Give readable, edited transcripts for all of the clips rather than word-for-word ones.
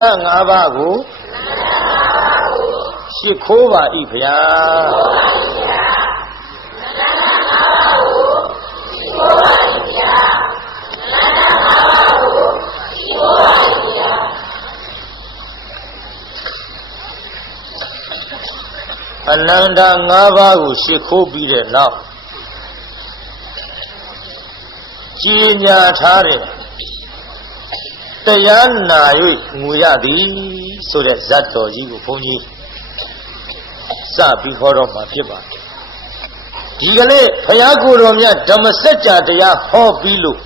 ngã ba gu shit khô và y phya Ananda ngã ba gu shit khô bi de nào chia nhà tha deတရားနာ၍ငူရသည်ဆိုတဲ့ဇတ်တော်ကြီးကိုဘုန်းကြီးစပြီးဟောတော့မှာဖြစ်ပါတယ်ဒီကနေ့ဘုရားကိုယ်တော်မြတ်ဓမ္မစကြာတရားဟောပြီးလို့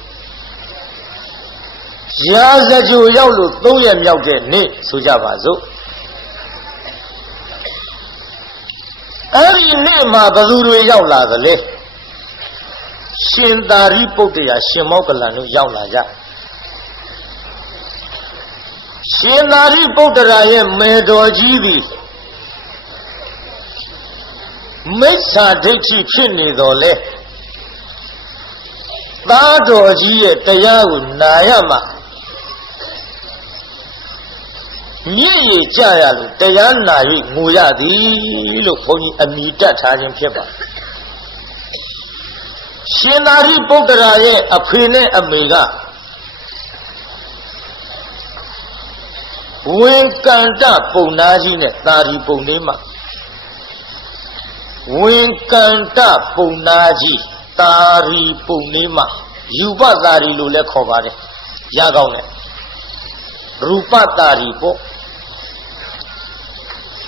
ရာဇကြိုရောက်လို့3ရက်မြောက်တဲ့နေ့ဆိုကြပါစို့အဲ့ဒီနေ့မှာဘယ်သူတွေရောက်လာသလဲရှင်သာရိပုတ္တရာရှင်မောက္ကလန်တို့ရောက်လာကြရှင်သာရိပုတ္တရာရဲ့မေတော်ကြီးသည်မိစ္ဆာဒိဋ္ဌိဖြစ်နေတော်လဲသားတော်ကြီးရဲ့တရားကိုနာရမှာမြင့်ရကြရလို့တရားနာ၍ငိုရသည်လို့ဘုန်းကြီးအမိတတ်ထားခြင်းဖြစ်ပါရှင်သာရိပုတ္တရာရဲ့အဖေနဲ့အမေကဝင်ကန္တပုံနာကြီးနဲ့သာရီပုံလေးမှာဝင်ကန္တပုံနာကြီးသာရီပုံလေးမှာယူပသာရီလို့လည်းခေါ်ပါတယ်ရကောင်းတယ်ရူပသာရီပေါ့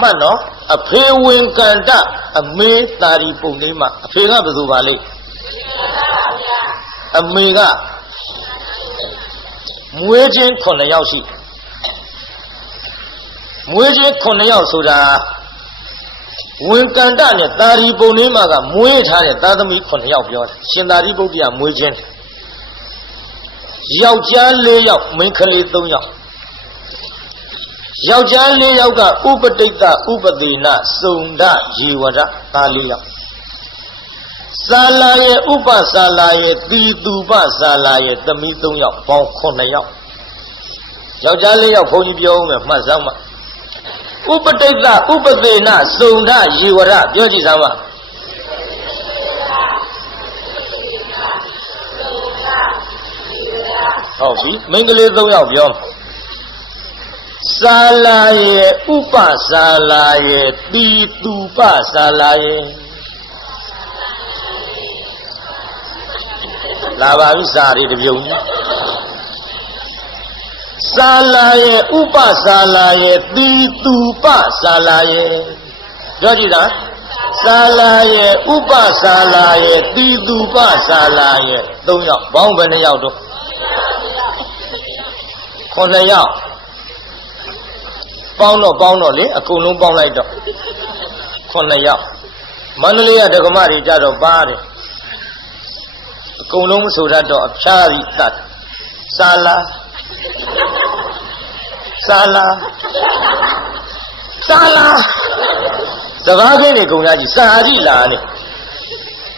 မှတ်နော်အဖေဝင်ကန္တအမေသာရီပုံလေးမှာအဖေကဘယ်သူပါလဲအမေကမွေးချင်း9ယောက်ရှိမွေးချင်း9ယောက်ဆိုတာဝင်ကန္တနဲ့သာရီပုံလေးမှာကမွေးထားတဲ့သားသမီး9ယောက်ပြောတယ်ရှင်သာရိပုတ္တရာမွေးချင်းယောက်ျား4ယောက်မိန်းကလေး3ယောက်ယောက်ျား4ယောက်ကဥပတိတ္တဥပသေနစုံဒယေဝရသား4ယောက်သာလာရဲ့ဥပသာလာရဲ့တိတုပသာလာရဲ့သမီး3ယောက်ပေါင်း9ယောက်ယောက်ျား4ယောက်ဘုန်းကြီးပြောဦးမယ်မှတ်စမ်းပါဥပတိတ္တဥပသေနစုံဒယေဝရပြောကြည့်စမ်းပါဟုတ်ပြီမိန်းကလေး3ယောက်ပြောသာလာရဲ့ဥပသာလာရဲ့တိတုပသာလာရဲ့လာပါပြီစာရီတပြုံကြီးသာလာရဲ့ဥပသာလာရဲ့တိတုပသာလာရဲ့ပြောကြည့်တာသာလာရဲ့ဥပသာလာရဲ့တိတုပသာလာရဲ့3ယောက်ပေါင်းဘယ်နှယောက်တော့9ယောက်ပေါင်းတော့လေအကုန်လုံးပေါင်းလိုက်တော့9ယောက်မန္တလေးကဒကမတွေကြတော့ပါတယ်အကုန်လုံးမဆိုတတ်တော့အဖျားပြီးတတ်သာလာသာလာသာလာစကားခင်းနေကုန်ကြကြီးစာကြည့်လာနေ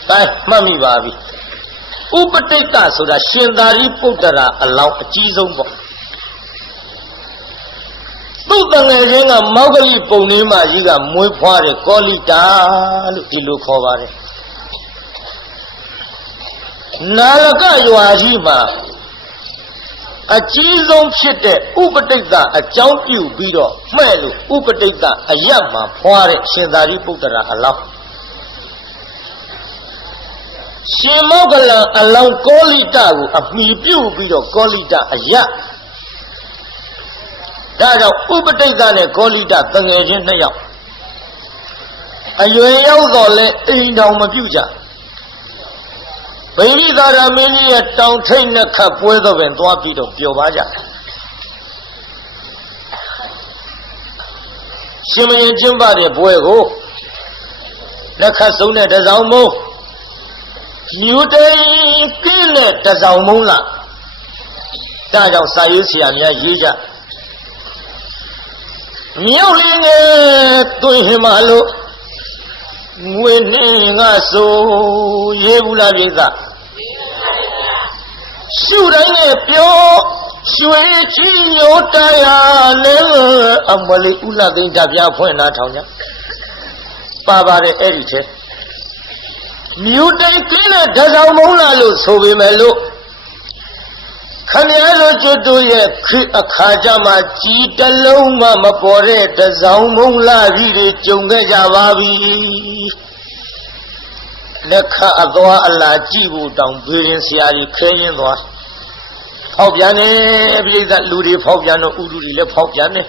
တိုင်းမှတ်မိပါပြီဥပတိတ္တဆိုတာရှင်သာရိပုတ္တရာအလောင်းအကြီးဆုံးပေါ့သူ့တငယ်ချင်းကမောဂလိပုံလေးမကြီးကမွေးဖွားတဲ့ကောလိတာလို့ဒီလိုခေါ်ပါတယ်နာလကရွာကြီးမှာအကြီးဆုံးဖြစ်တဲ့ဥပတိတ္တအကြောင်းပြုပြီးတော့မှဲ့လို့ဥပတိတ္တအယတ်မှာဖွားတဲ့ရှင်သာရိပုတ္တရာအလောင်းရှင်မောဂလန်အလောင်းကောလိတကိုအမိပြုပြီးတော့ကောလိတအယတ်ဒါကြောင့်ဥပတိတ္တနဲ့ကောလိတတငယ်ချင်း2ယောက်အရွယ်ရောက်တော့လဲအိမ်တော်မပြုကြဗိဓိသာရမင်းကြီးရဲ့တောင်ထိပ်နှစ်ခတ်ပွဲတော်ပင်သွားပြီးတော့ပျော်ပါကြရှင်မင်းကျင်းပတဲ့ပွဲကိုနှစ်ခတ်ဆုံးတဲ့တစောင်းမုံယူတိန်ကင်းတဲ့တစောင်းမုံလားဒါကြောင့်စာရေးဆရာများရေးကြမြောက်လေးငယ်တွင်ဟင်မလို့ငွေနှင်းငါဆိုရေးဘူးလားပြိဿရှုတိုင်းနဲ့ပြော ရွှေချီညိုတရားနဲ့အမလေးဥလာသိန်းတပြားဖွင့်နာထောင်ကြပါပါတယ်အဲ့ဒီထဲမြူတိုင်ကင်းတဲ့ဓဆောင်မုံလာလို့ဆိုပေမဲ့လို့ခမည်းတော်ကျွတ်တို့ရဲ့ခေအခါကြမှာကြီးတလုံးမှမပေါ်တဲ့ဓဆောင်မုံလာကြီးတွေကြုံခဲ့ကြပါပြီလက်ခအသွားအလာကြည့်ဖို့တောင်ဘေးရင်ဆရာကြီးခဲရင်သွားဖောက်ပြန်နေပြိဿလူတွေဖောက်ပြန်တော့ဥဒုတွေလည်းဖောက်ပြန်နေ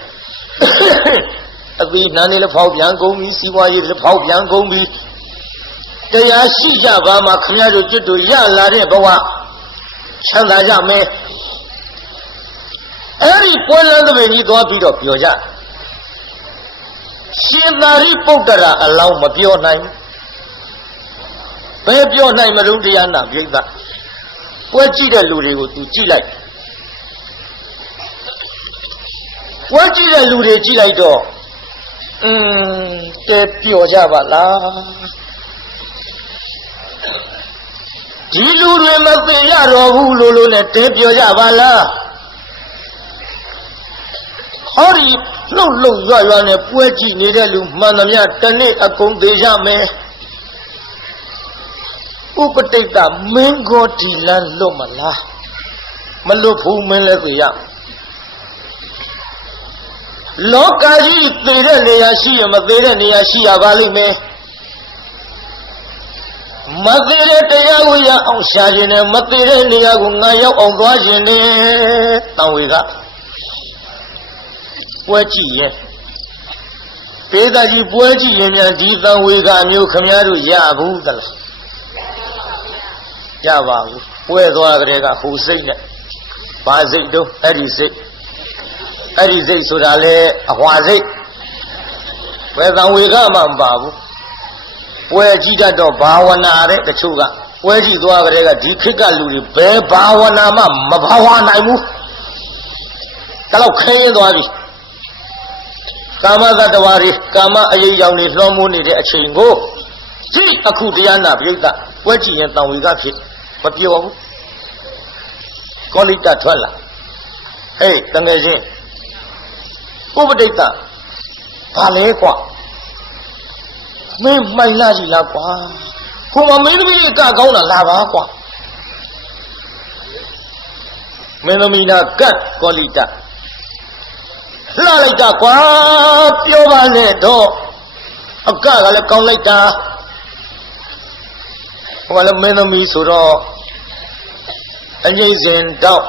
အသီးနှံတွေလည်းဖောက်ပြန်ကုန်ပြီစီးပွားရေးတွေလည်းဖောက်ပြန်ကုန်ပြီတရားရှိကြပါမှခင်ဗျားတို့ကျွတ်တို့ရလာတဲ့ဘဝချမ်းသာကြမယ်အဲ့ဒီပွဲလန်းသဘင်ကြီးသွားပြီးတော့ပြောကြရှင်သာရိပုတ္တရာအလောင်းမပြောနိုင်ဘယ်ပြောနိုင်မလို့တရားနာပြိဿပွဲကြည့်တဲ့လူတွေကိုသူကြည့်လိုက်ပွဲကြည့်တဲ့လူတွေကြည့်လိုက်တော့တဲပြောကြပါလားဒီလူတွေမသိရတော့ဘူးလို့နဲ့တဲပြောကြပါလားဟောဒီလှုပ်လှုပ်ရွရွနဲ့ပွဲကြည့်နေတဲ့လူမှန်သမျှတနေ့အကုန်သေးရမယ်ဥပတိတ်ကမင်းကိုဒီလန်းလွတ်မလားမလွတ်ဘူးမင်းလည်းသိရလောကကြီးသိတဲ့နေရာရှိရမသိတဲ့နေရာရှိရပါလိမ့်မယ်မသိတဲ့တရားကိုရအောင်ရှာခြင်းနဲ့မသိတဲ့နေရာကိုငါရောက်အောင်သွားခြင်းနဲ့တန်ဝေကပွဲကြည့်ရဲ့ပေသာကြီးပွဲကြည့်ရင်များဒီတန်ဝေကမျိုးခမည်းတော်ရဘူးသလားရပါဘူးပွဲသွားကြတဲ့ကဟိုစိတ်နဲ့ဘာစိတ်တော့အဲ့ဒီစိတ်ဆိုတာလေအဟွာစိတ်ဘယ်တန်ဝေကမှမပါဘူးပွဲကြည့်တတ်တော့ဘာဝနာတဲ့တချို့ကပွဲကြည့်သွားကြတဲ့ကဒီခေတ်ကလူတွေဘယ်ဘာဝနာမှမဘာဝနိုင်ဘူးဒါတော့ခင်းရင်သွားပြီကာမသတ္တဝါတွေကာမအရေးကြောင့်နေလွှမ်းမိုးနေတဲ့အချိန်ကိုကြည့်အခုတရားနာပြိဿပွဲကြည့်ရင်တန်ဝေကဖြစ်မပြောဘူးကောလိတထွက်လာဟေးတငယ်ချင်းဥပဒိတဘာလဲကွာမင်းမိုင်လာကြည့်လားကွာခုမမင်းသမီးကကောင်းတာလာပါကွာမင်းသမီးနာကတ်ကောလိတလှလိုက်တာကွာပြောပါနဲ့တော့အကကလည်းကောင်းလိုက်တာဟိုကလည်းမင်းသမီးဆိုတော့အငိမ့်စဉ်တော့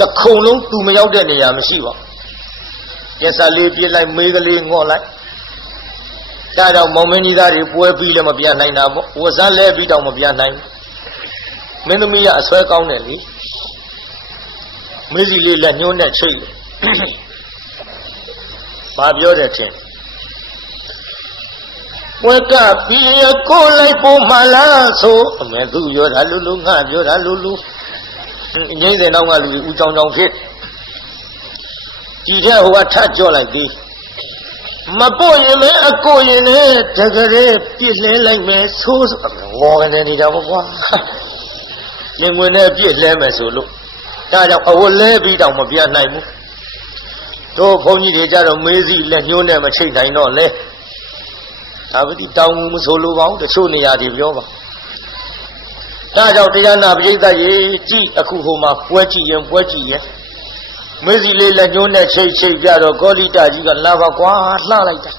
တခုံလုံးသူမရောက်တဲ့နေရာမရှိပါကျက်စားလေးပြစ်လိုက်မေးကလေးငေါ့လိုက်ဒါတော့မောင်မင်းကြီးသားတွေပွဲပြီးလည်းမပြန်နိုင်တာပေါ့ဝဇန်းလဲပြီးတော့မပြန်နိုင်မင်းသမီးကအဆွဲကောင်းတယ်လေမေးစီလေးလက်ညှိုးနဲ့ချိတ်လေဘာပြောတယ်ထင်ဝက်ကပြီးရကိုလိုက်ဖို့မှလားဆိုအမေသူပြောတာလူလူငါပြောတာလူလူအငိမ့်စင်တော့ကလူဦးကြောင်ကြောင်ဖြစ်ကြည်တဲ့ဟိုကထတ်ကြော့လိုက်သေးမပို့ရင်လည်းအကိုရင်လည်းတကယ်ပြစ်လဲလိုက်မယ်ဆိုဝေါ်ကနေနေတာပေါ့ကွာလင်ဝင်နဲ့ပြစ်လဲမယ်ဆိုလို့ဒါကြောင့်အဝတ်လဲပြီးတော့မပြတ်နိုင်ဘူးတို့ဘုန်းကြီးတွေကြတော့မေးစီလက်ညှိုးနဲ့မချိတ်နိုင်တော့လေဒါပတိတောင်းမှုမဆိုလိုပါဘူးတချို့နေရာတွေပြောပါဒါကြောင့်တရားနာပရိသတ်ရေကြည့်အခုဟိုမှာပွဲကြည့်ရင်မေးစီလေးလက်ညှိုးနဲ့ချိတ်ပြတော့ကောလိတကြီးကလာပါကွာလှလိုက်တာ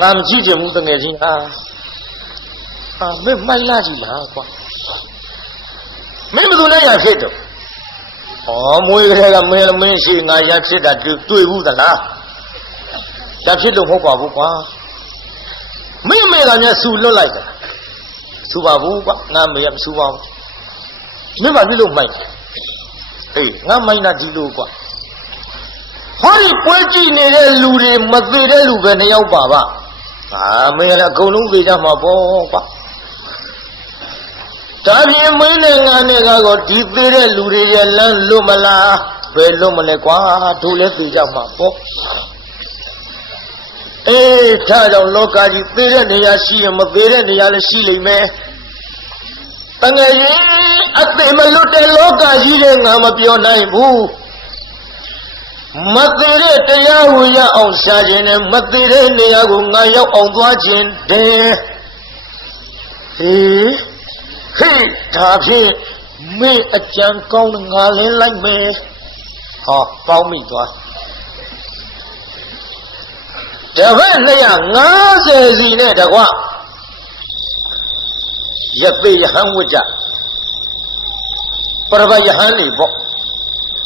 ငါမကြည့်ချင်ဘူးတငယ်ချင်းမင်းမိုက်လာကြည့်လားကွာမင်းဘယ်သူနဲ့ရဖြစ်တော့မွေးကလေးကမင်းရှိငါရဖြစ်တာတွေ့ဘူးသလားရဖြစ်လို့မဟုတ်ပါဘူးကွာမင်းမေကများဆူလွတ်လိုက်တာဆူပါဘူးကွာငါမေကမဆူပါဘူးမင်းမပြီးလို့မိုက်အေးငါမိုက်တာဒီလိုကွာဟောဒီပွဲကြည့်နေတဲ့လူတွေမသေးတဲ့လူပဲနှစ်ယောက်ပါမင်းလည်းအကုန်လုံးသေးကြမှာပေါ့ကွာဒါပြင်မင်းနဲ့ငါနဲ့ကတော့ဒီသေးတဲ့လူတွေရဲ့လမ်းလွတ်မလားဘယ်လွတ်မလဲကွာတို့လည်းသိကြမှာပေါ့အေးဒါကြောင့်လောကကြီးသေးတဲ့နေရာရှိရင်မသေးတဲ့နေရာလည်းရှိလိမ့်မယ် တငယ်ချင်းအသေးမလွတ်တဲ့လောကကြီးတဲ့ငါမပြောနိုင်ဘူးမသေးတဲ့တရားကိုရအောင်ရှာခြင်းနဲ့မသေးတဲ့နေရာကိုငါရောက်အောင်သွားခြင်းတဲ့ဟေးဒါဖြင့်မင်းအကြံကောင်းငါလင်းလိုက်မယ်ဟောပေါင်းမိသွားတပည့်250စီနဲ့တကွယသိယဟန်ဝကြပရပယဟန်နေပေါ့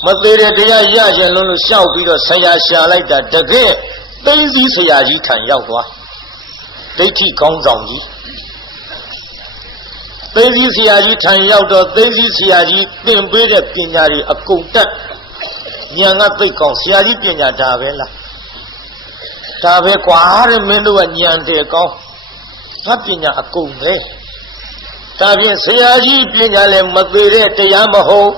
မသေးတဲ့တရားရရင်လုံးလို့ရှောက်ပြီးတော့ဆရာရှာလိုက်တာတကယ်သိသိဆရာကြီးထံရောက်သွားဒိဋ္ဌိကောင်းဆောင်ကြီးသိသိဆရာကြီးထံရောက်တော့သိသိဆရာကြီးသင်ပေးတဲ့ပညာတွေအကုန်တက်ဉာဏ်ကသိကောင်းဆရာကြီးပညာဒါပဲလားဒါပဲကွာတဲ့မင်းတို့ကဉာဏ်တယ်ကောင်းငါပညာအကုန်ပဲဒါဖြင့်ဆရာကြီးပညာလည်းမသေးတဲ့တရားမဟုတ်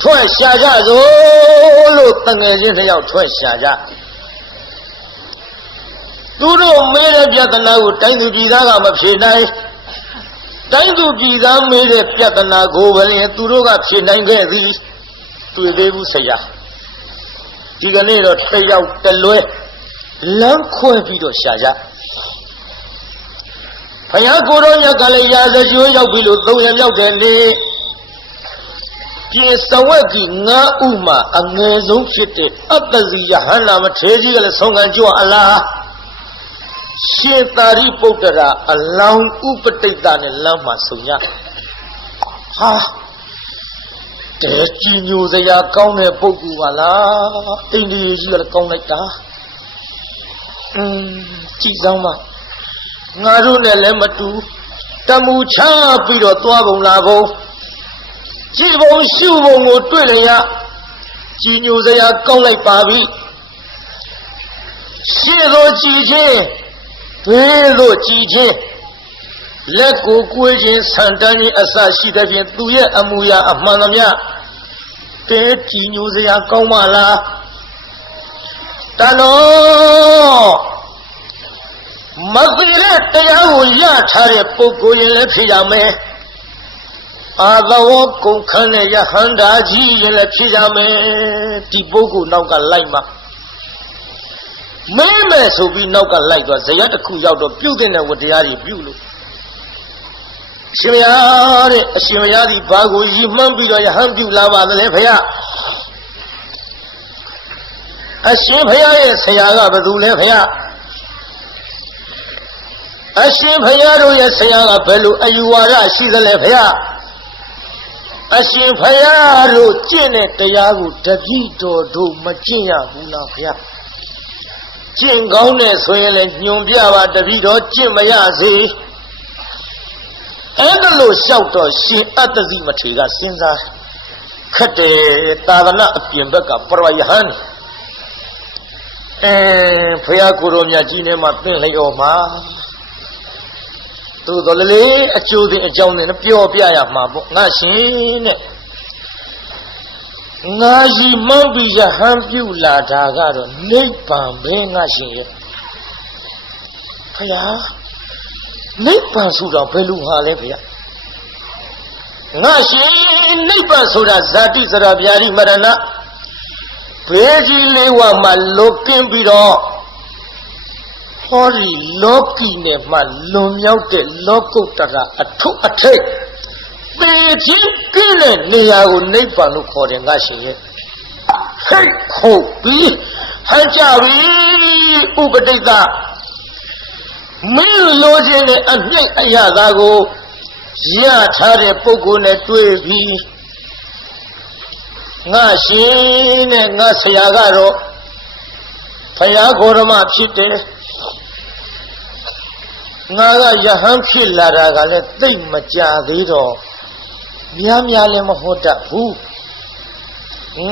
ထွက်ရှာကြစို့လို့တငယ်ချင်းတစ်ယောက်ထွက်ရှာကြသူတို့မေးတဲ့ပြဿနာကိုတိုင်းသူပြည်သားကမဖြေနိုင်တိုင်းသူပြည်သားမေးတဲ့ပြဿနာကိုပဲလေသူတို့ကဖြေနိုင်ခဲ့သည်တွေ့သေးဘူးဆရာဒီကနေ့တော့တစ်ယောက်တလွဲလမ်းခွဲပြီးတော့ရှာကြဘုရားကိုယ်တော်မြတ်ကလည်းရာဇကျိုးရောက်ပြီလို့3 ရက်မြောက်တဲ့နေ့ပြေစဝက်ကြီး9 ဥမှာအငယ်ဆုံးဖြစ်တဲ့အတ္တဇီယဟန္တာမထေရကြီးကလည်းဆုံးခံကြွအလားရှင်သာရိပုတ္တရာအလောင်းဥပတိတ်တာနဲ့လမ်းမှာဆုံရဟာတဲကြည်ညိုစရာကောင်းတဲ့ပုဂ္ဂိုလ်ပါလားအိန္ဒိယကြီးကလည်းကောင်းလိုက်တာကြည်ဆောင်ပါငါတို့နဲ့လည်းမတူတမူချပြီးတော့သွားပုံလာပုံကြည်ပုံရှုပုံကိုတွေ့လျက်ကြည်ညိုစရာကောင်းလိုက်ပါပြီရှေ့သို့ကြည်ခြင်းဘေးသို့ကြည်ခြင်းလက်ကိုကွေးခြင်းဆန်တန်းခြင်းအစရှိတဲ့ဖြင့်သူရဲ့အမူအရာအမှန်သမျှတဲကြည်ညိုစရာကောင်းပါလားတတော်မသိတဲ့တရားကိုရထားတဲ့ပုဂ္ဂိုလ်ရင်လည်းဖြစ်ရမယ်အာသဝကုန်ခန်းတဲ့ယဟန္တာကြီးရင်လည်းဖြစ်ရမယ်ဒီပုဂ္ဂိုလ်နောက်ကလိုက်မှမင်းမဲ့ဆိုပြီးနောက်ကလိုက်တော့ဇယတစ်ခုရောက်တော့ပြုတ်တဲ့ဝတရားတွေပြုလို့အရှင်ဘုရားတဲ့အရှင်ဘုရားဒီဘာကိုရည်မှန်းပြီးတော့ယဟန်ပြုလာပါသလဲဖေရအရှင်ဘုရားရဲ့ဆရာကဘယ်သူလဲဖေရအရှင်ဘုရားတို့ရဲ့ဆရာကဘယ်လိုအယူဝါဒရှိသလဲဖေရအရှင်ဘုရားတို့ကျင့်တဲ့တရားကိုတပည့်တော်တို့မကျင့်ရဘူးလားဖေရကျင့်ကောင်းတယ်ဆိုရင်လည်းညွန်ပြပါတပည့်တော်ကျင့်မရစေအဲ့ဒါလို့လျှောက်တော့ရှင်အတ္တဇိမထေရကစဉ်းစားခက်တယ်သာသနာအပြင်ဘက်ကပရဝယဟန်ဘုရားကိုယ်တော်မြတ်ကြီးနဲ့မှသင်လျော်မှာသို့တော်လည်းအကျိုးတင်အကြောင်းနဲ့ပြောပြရမှာပေါ့ငါရှင်တဲ့ငါရီမှန်းပြီးယဟန်ပြုလာတာကတော့နိဗ္ဗာန်ပဲငါရှင်ရဲ့ဘုရားနိဗ္ဗာန်ဆိုတာဘယ်လိုဟာလဲဗျာငါရှင်နိဗ္ဗာန်ဆိုတာဇာတိစရဗျာတိမရဏဘေးကြီးလေးဝမှာလောကင်းပြီးတော့ဟောဒီလောကီနဲ့မှလွန်မြောက်တဲ့လောကုတ္တရာအထုအထိတ်ပေချင်းကင်းတဲ့နေရာကိုနိဗ္ဗာန်လို့ခေါ်တယ်ငါရှင်ရဲ့ဟဲ့ဟုတ်ပြီဟန်ကြပြီဥပတိတ်ကမင်းလိုချင်တဲ့အမြင့်အရာသာကိုရထားတဲ့ပုဂ္ဂိုလ်နဲ့တွေ့ပြီးငါရှင်နဲ့ငါဆရာကတော့ဘုရားဂေါရမဖြစ်တယ်ငါကယဟန်ဖြစ်လာတာကလည်းသိမကြသေးတော့များလည်းမဟုတ်တတ်ဘူး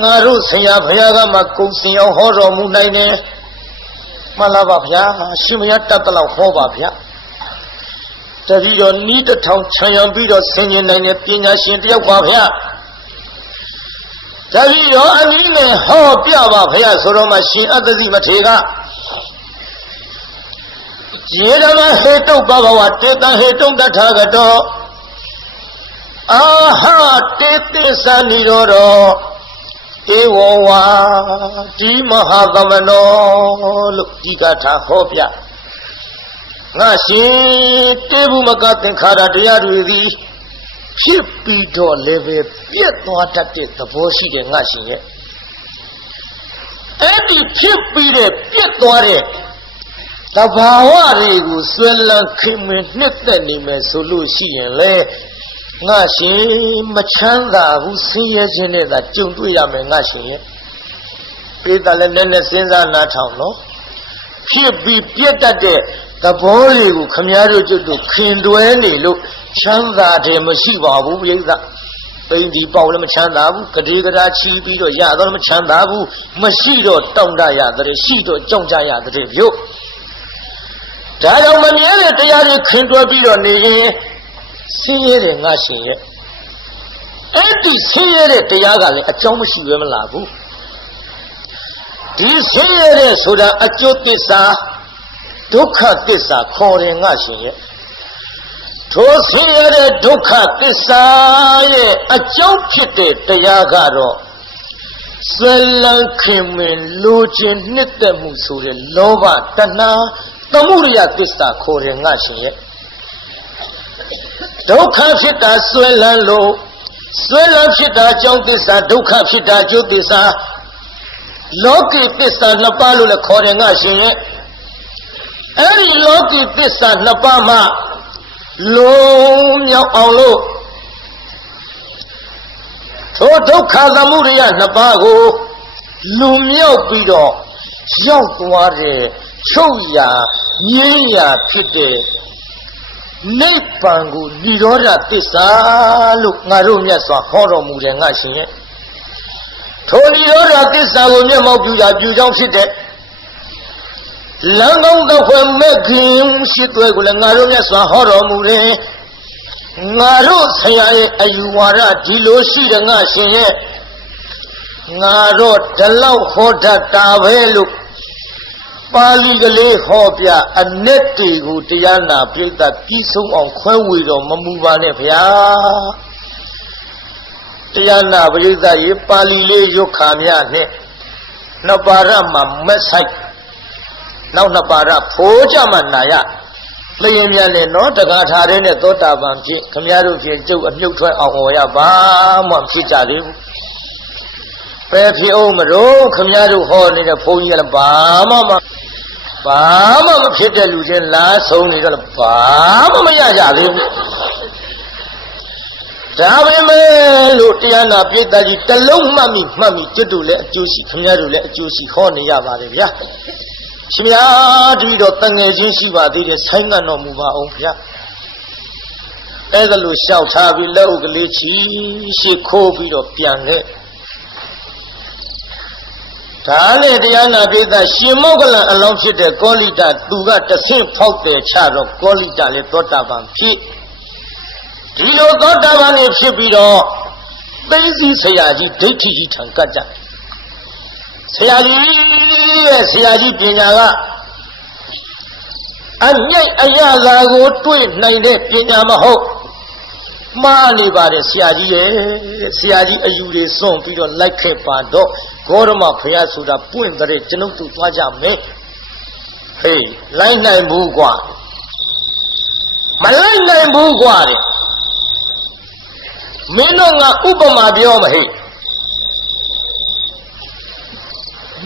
ငါတို့ဆရာဘုရားကမှကုံစင်အောင်ဟောတော်မူနိုင်တယ်မှန်လားပါဗျာရှင်မရတတ်တလောက်ဟောပါဗျာတပည့်တော်နီးတစ်ထောင်ခြံရံပြီးတော့ဆင်ញင်နိုင်တဲ့ပညာရှင်တယောက်ပါဗျာတပည့်တော်အနည်းနဲ့ဟောပြပါဗျာဆိုတော့မှရှင်အတ္တဇိမထေရက ယေဓမဟေတုဘဂဝတေတံဟေတုတထာဂတောအာဟတေတိသနိရောဓဧဝဝါဒီမဟာသမနောလို့ဒီကထာဟောပြငါရှင်တေဘုမကသင်္ခါရတရားတွေသည်ဖြစ်ပြီးတော့လည်းပဲပြည့်သွားတတ်တဲ့သဘောရှိတယ်ငါရှင်ရဲ့အဲ့ဒီဖြစ်ပြီးတဲ့ပြည့်သွားတဲ့တဘာဝတွေကိုဆွဲလန်းခင်မင်းနှစ်သက်နေမယ်ဆိုလို့ရှိရင်လေငါရှင်မချမ်းသာဘူးဆင်းရဲခြင်းနဲ့သာကြုံတွေ့ရမယ်ငါရှင်ရဲ့ပိဋကလည်းနည်းနည်းစဉ်းစားနားထောင်နော်ဖြစ်ပြီးပြည့်တတ်တဲ့သဘောတွေကိုခမည်းတော်ကျွတ်တို့ခင်တွဲနေလို့ချမ်းသာတယ်မရှိပါဘူးပြိဿပိန်ဒီပေါက်လည်းမချမ်းသာဘူးကတိကရာချီပြီးတော့ရတော့မချမ်းသာဘူးမရှိတော့တောင့်တရတဲ့ရှိတော့ကြောက်ကြရတဲ့ပြုတ်ဒါကြောင့်မမြဲတဲ့တရားတွေခင်တွဲပြီးတော့နေရင်ဆင်းရဲတယ်ငါရှင်ရဲ့အဲ့ဒီဆင်းရဲတဲ့တရားကလည်းအကြောင်းမရှိဘဲမလားဘူးဒီဆင်းရဲတဲ့ဆိုတာအကျိုးသစ္စာဒုက္ခသစ္စာခေါ်တယ်ငါရှင်ရဲ့ထိုဆင်းရဲတဲ့ဒုက္ခသစ္စာရဲ့အကြောင်းဖြစ်တဲ့တရားကတော့ဆွဲလန်းခင်မင်လိုချင်နှစ်သက်မှုဆိုတဲ့လောဘတဏှာသမုဒယသစ္စာခေါ်တယ်ငါရှင်ရဲ့ဒုက္ခဖြစ်တာဆွဲလန်းလို့ဆွဲလန်းဖြစ်တာအကြောင်းသစ္စာဒုက္ခဖြစ်တာအကျိုးသစ္စာလောကီသစ္စာနှစ်ပါးလို့လည်းခေါ်တယ်ငါရှင်ရဲ့အဲ့ဒီလောကီသစ္စာနှစ်ပါးမှာလုံးမြောက်အောင်လို့ထိုဒုက္ခသမုဒယနှစ်ပါးကိုလွန်မြောက်ပြီးတော့ရောက်သွားတဲ့ချုပ်ရာငြိမ်းရာဖြစ်တဲ့နိဗ္ဗာန်ကိုនិရောဓသစ္စာလို့ငါတို့မြတ်စွာဟောတော်မူတယ်ငါရှင်ရဲ့ထိုនិရောဓသစ္စာကိုမျက်မှောက်ပြုရာပြုကြောင်းဖြစ်တဲ့လမ်းကောင်းသောဖွယ်မဲ့ခင်ရှိသွဲကိုလည်းငါတို့မြတ်စွာဟောတော်မူတယ်ငါတို့ဆရာရဲ့အယူဝါဒဒီလိုရှိတယ်ငါရှင်ရဲ့ငါတို့ဒီလောက်ဟောတတ်တာပဲလို့ပါဠိကလေးဟောပြအ내တွေကိုတရားနာပြိဿပြီးဆုံးအောင်ခွဲဝေတော်မမူပါနဲ့ဗျာတရားနာပြိဿရေပါဠိလေးရုပ်ခါမြနဲ့နှစ်ပါရမှာမက်ဆိုင်နောက်နှစ်ပါရဖိုးကြမှနာရလျင်မြန်နဲ့နော်တက္ကထာတဲ့နဲ့သောတာပန်ဖြစ်ခမည်းတော်ဖြင့်ကျုပ်အမြုပ်ထွက်အောင်ဟောရပါမှဖြစ်ကြသေးဘူးပဲဖြစ်အောင်မလို့ခမည်းတော်ဟောနေတဲ့ဘုန်းကြီးကလည်းဘာမှမဖြစ်တဲ့လူချင်းလားဆုံးနေတော့ဘာမှမရကြသေးဘူးဒါပေမဲ့လို့တရားနာပြိတ္တာကြီးတစ်လုံးမှတ်မိကျွတ်တို့လည်းအကျိုးရှိခမည်းတော်လည်းအကျိုးရှိဟောနေရပါတယ်ဗျာရှင်ဗျာတပည့်တော်တန်ငယ်ချင်းရှိပါသေးတယ်ဆိုင်းငံ့တော်မူပါအောင်ဗျာအဲ့ဒါလို့ရှောက်ထားပြီးလက်ဥကလေးချီရှေ့ခိုးပြီးတော့ပြန်ခဲ့ဒါနဲ့တရားနာပိဋကရှင်မောဂလန်အလောင်းဖြစ်တဲ့ကောလိတသူကတဆင့်ဖောက်တယ်ချတော့ကောလိတလည်းသောတာပန်ဖြစ်ဒီလိုသောတာပန်နေဖြစ်ပြီးတော့သိသိဆရာကြီးဒိဋ္ဌိကြီးထံကပ်ကြဆရာကြီးပညာကအငိတ်အရသာကိုတွေ့နိုင်တဲ့ပညာမဟုတ်မှားနေပါတယ်ဆရာကြီးရဲ့ဆရာကြီးအယူတွေစွန့်ပြီးတော့လိုက်ခဲ့ပါတော့ဂေါရမဘုရားဆိုတာပွင့်တဲ့ကျွန်ုပ်တို့သွားကြမယ်ဟေးလိုက်နိုင်ဘူးကွာမလိုက်နိုင်ဘူးကွာတဲ့မင်းတို့ကဥပမာပြောမဟေး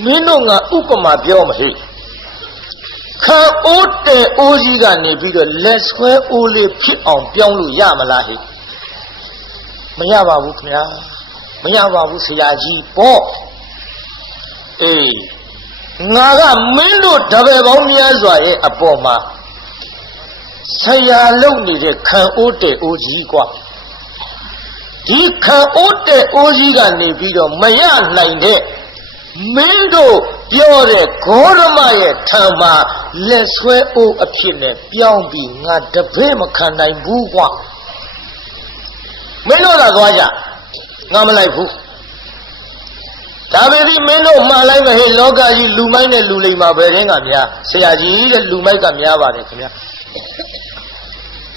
မင်းတို့ကဥပမာပြောမဟေ့ခံအိုးတဲ့အိုးကြီးကနေပြီးတော့လက်ဆွဲအိုးလေးဖြစ်အောင်ပြောင်းလို့ရမလားဟေ့မရပါဘူးခင်ဗျာမရပါဘူးဆရာကြီးပေါ့အေးငါကမင်းတို့တပည့်ပေါင်းများစွာရဲ့အပေါ်မှာဆရာလုံနေတဲ့ခံအိုးတဲ့အိုးကြီးกว่าဒီခံအိုးတဲ့အိုးကြီးကနေပြီးတော့မရနိုင်တဲ့မင်းတို့ပြောတဲ့ဂေါရမရဲ့ထံမှာလက်ဆွဲအိုးအဖြစ်နဲ့ပြောင်းပြီးငါတပည့်မခံနိုင်ဘူးကွာမင်းတို့သာသွားကြငါမလိုက်ဘူး ဒါပေမဲ့မင်းတို့မှားလိုက်မဟဲ့လောကကြီးလူမိုက်နဲ့လူလိမ္မာပဲတဲ့ကများဆရာကြီးတဲ့လူမိုက်ကများပါတယ်ခင်ဗျာ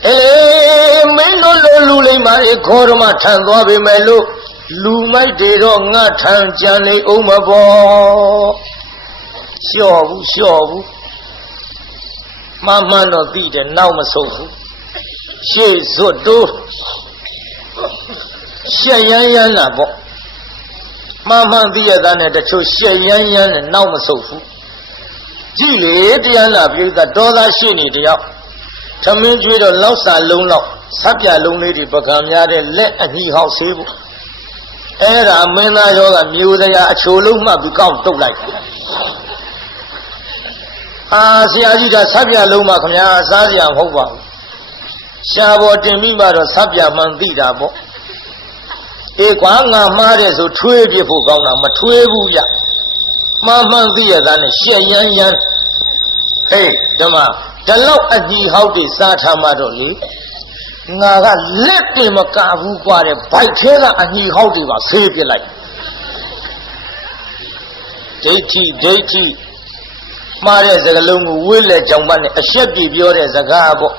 အေးမင်းတို့လိုလူလိမ္မာတွေခေါ်တော့မှထန်သွားပြီမဲ့လို့လူမိုက်တွေတော့ငါထန်ကြံနေအောင်မပေါ်လျှော့ဘူးမှန်တော့သိတယ်နောက်မဆုံးဘူးရှေ့ဇွတ်တိုးရှက်ရမ်းလာပေါ့မှန်သိရတဲ့နဲ့တချို့ရှက်ရမ်းနဲ့နောက်မဆုံးဘူးကြည့်လေတရားနာပြိဿဒေါသရှိနေတယောက်သမင်းကျွေးတော့လောက်စာလုံးလောက်ဆပ်ပြလုံးလေးတွေပကံများတဲ့လက်အညီဟောက်ဆေးဖို့အဲ့ဒါမင်းသားယောဂမျိုးတရားအချိုလုံးမှတ်ပြီးကောက်တုတ်လိုက်ဆရာကြီးဒါဆပ်ပြလုံးမှခင်ဗျာစားစရာမဟုတ်ပါဘူးရှားပေါ်တင်ပြီးမှတော့ဆပ်ပြမှန်သိတာပေါ့အေးကွာငါမှားတယ်ဆိုထွေးပြဖို့ကောင်းတာမထွေးဘူးဗျမှန်သိရတာနဲ့ရှက်ရမ်းဟေးဓမ္မဒီလောက်အညီဟောက်တွေစားထားမှတော့လေငါကလက်တင်မကဘူးกว่าတဲ့ဘိုက်ထဲကအညီဟောက်တွေပါဆေးပြလိုက်ဒိဋ္ဌိမှားတဲ့စကားလုံးကိုဝိလက်ကြောင့်မှနဲ့အရှက်ပြေပြောတဲ့စကားပေါ့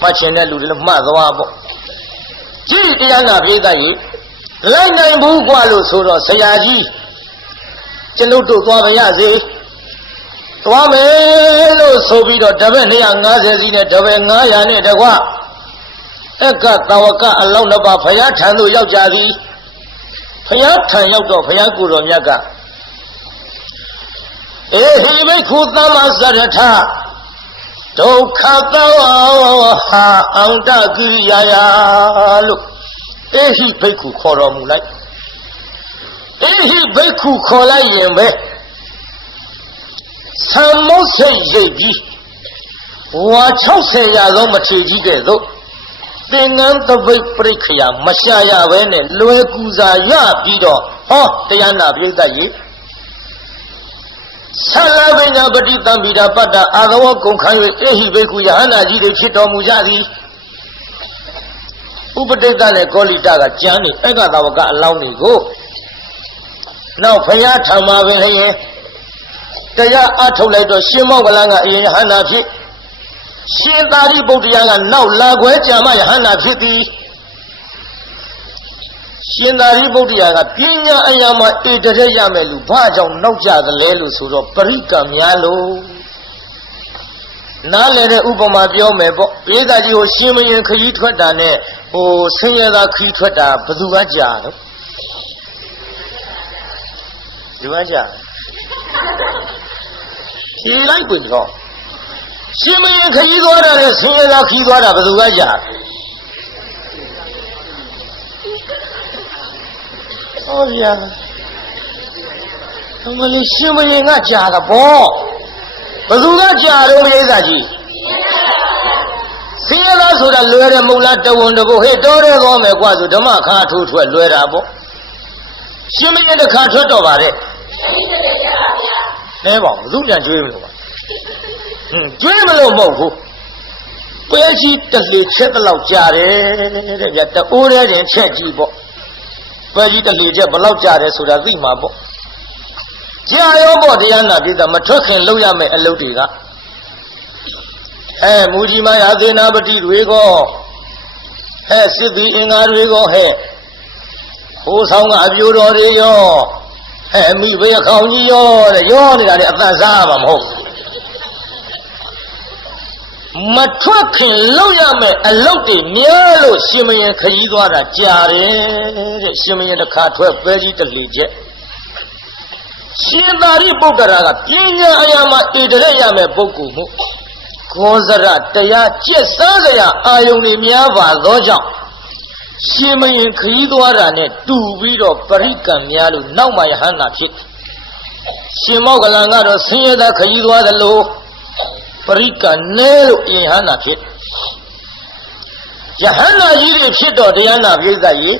မှတ်ချင်တဲ့လူတွေလည်းမှတ်သွားပေါ့ကြည့်တရားနာပြေးသားကြီးလိုက်နိုင်ဘူးกว่าလို့ဆိုတော့ဆရာကြီးကျွန်ုပ်တို့သွားပါရစေသွားမယ်လို့ဆိုပြီးတော့တပည့်250စီးနဲ့တပည့်900နဲ့တကွအခသဝကအလောင်းနှစ်ပါးဘုရားထံသို့ရောက်ကြသည်ဘုရားထံရောက်တော့ဘုရားကိုယ်တော်မြတ်ကအေဟိဘိက္ခုသမ္မာစရထဒုက္ခသောဟာအန္တကိရိယာယလို့အေဟိဘိက္ခုခေါ်တော်မူလိုက်အေဟိဘိက္ခုခေါ်လိုက်ရင်ပဲသံမုတ်စိတ်ရိပ်ကြီးဝါ60ရာသောမထေကြီးကဲ့သို့သင်္ကန်းသပိတ်ပရိခယာမရှာရပဲနဲ့လွယ်ကူစာရပြီးတော့ဟောတရားနာပြိဿကြီးဆလဗိညာပတိတံပိတာပတ္တအာသဝကုန်ခံ၍အေဟိဘိက္ခုယဟန္တာကြီးတွေဖြစ်တော်မူကြသည်ဥပတိတ်နဲ့ကောလိတကကျမ်းနေအက္ခသဝကအလောင်းတွေကိုနောက်ဘုရားထံမှာပင်လျင်တရားအထုတ်လိုက်တော့ရှင်မောဂလန်ကအရင်ယဟန္တာဖြစ်ရှင်သာရိပုတ္တရာကနောက်လာခွဲကြာမှယဟန္တာဖြစ်သည်ရှင်သာရိပုတ္တရာကပညာအရာမှာဧတရက်ရမယ်လူဘာကြောင့်နောက်ကြသလဲလို့ဆိုတော့ပရိကံများလို့နားလည်တဲ့ဥပမာပြောမယ်ပေါ့ပိဿကြီးကိုရှင်မရင်ခရီးထွက်တာနဲ့ဆင်းရဲသားခရီးထွက်တာဘယ်သူကကြာတော့လူကကြာဖြေလိုက်ပြီတော့ရှင်မရင်ခရီးသွားတာနဲ့ဆင်းရဲသားခရီးသွားတာဘယ်သူကကြာဟောဗျာမလေးရှင်မရင်ကကြာတာပေါ့ဘယ်သူကကြာတော့ပိဿကြီးဆင်းရဲသားဆိုတာလွယ်တယ်မဟုတ်လားတဝန်တကိုဟဲ့တော်တယ်သွားမယ်ကွာဆိုဓမ္မခါထိုးထွက်လွယ်တာပေါ့ရှင်မရင်တစ်ခါထွက်တော့ပါတဲ့နဲပါဘယ်သူပြန်ကျွေးမလို့ပါကျွေးမလို့မဟုတ်ဘူးပဲကြီးတလေချက်တလောက်ကြာတယ်တဲ့ဗျတိုးတဲ့ရင်ချက်ကြည့်ပေါ့ပဲကြီးတလေချက်ဘယ်လောက်ကြာတယ်ဆိုတာသိမှာပေါ့ကြာရောပေါ့တရားနာပြိဿမထွက်ခင်လုပ်ရမယ်အလုပ်တွေကမူကြီးမယာသေနာပတိတွေကစစ်ဘီအင်္ဂါတွေကဟိုးဆောင်ကအပြိုတော်တွေရောမိဘရခေါင်ကြီးရောနေတာလေအသက်စားပါမဟုတ်မထွက်ခင်လောက်ရမယ်အလုပ်တွေများလို့ရှင်မရင်ခရီးသွားတာကြာတယ်တဲ့ရှင်မရင်တစ်ခါထွက်ပဲကြီးတလေချက်ရှင်သာရိပုတ္တရာကပညာအရာမှာဧတရက်ရမယ်ပုဂ္ဂိုလ်မှုခောဇရတရားကျက်စားကြရအာယုန်တွေများပါသောကြောင့်ရှင်မရင်ခရီးသွားတာနဲ့တူပြီးတော့ပရိကံများလို့နောက်မှယဟန္တာဖြစ်ရှင်မောဂလန်ကတော့ဆင်းရဲသားခရီးသွားသလိုပရိကံနဲလို့ယဟန္တာဖြစ်ယဟန္တာကြီးတွေဖြစ်တော့တရားနာပြိဿကြီး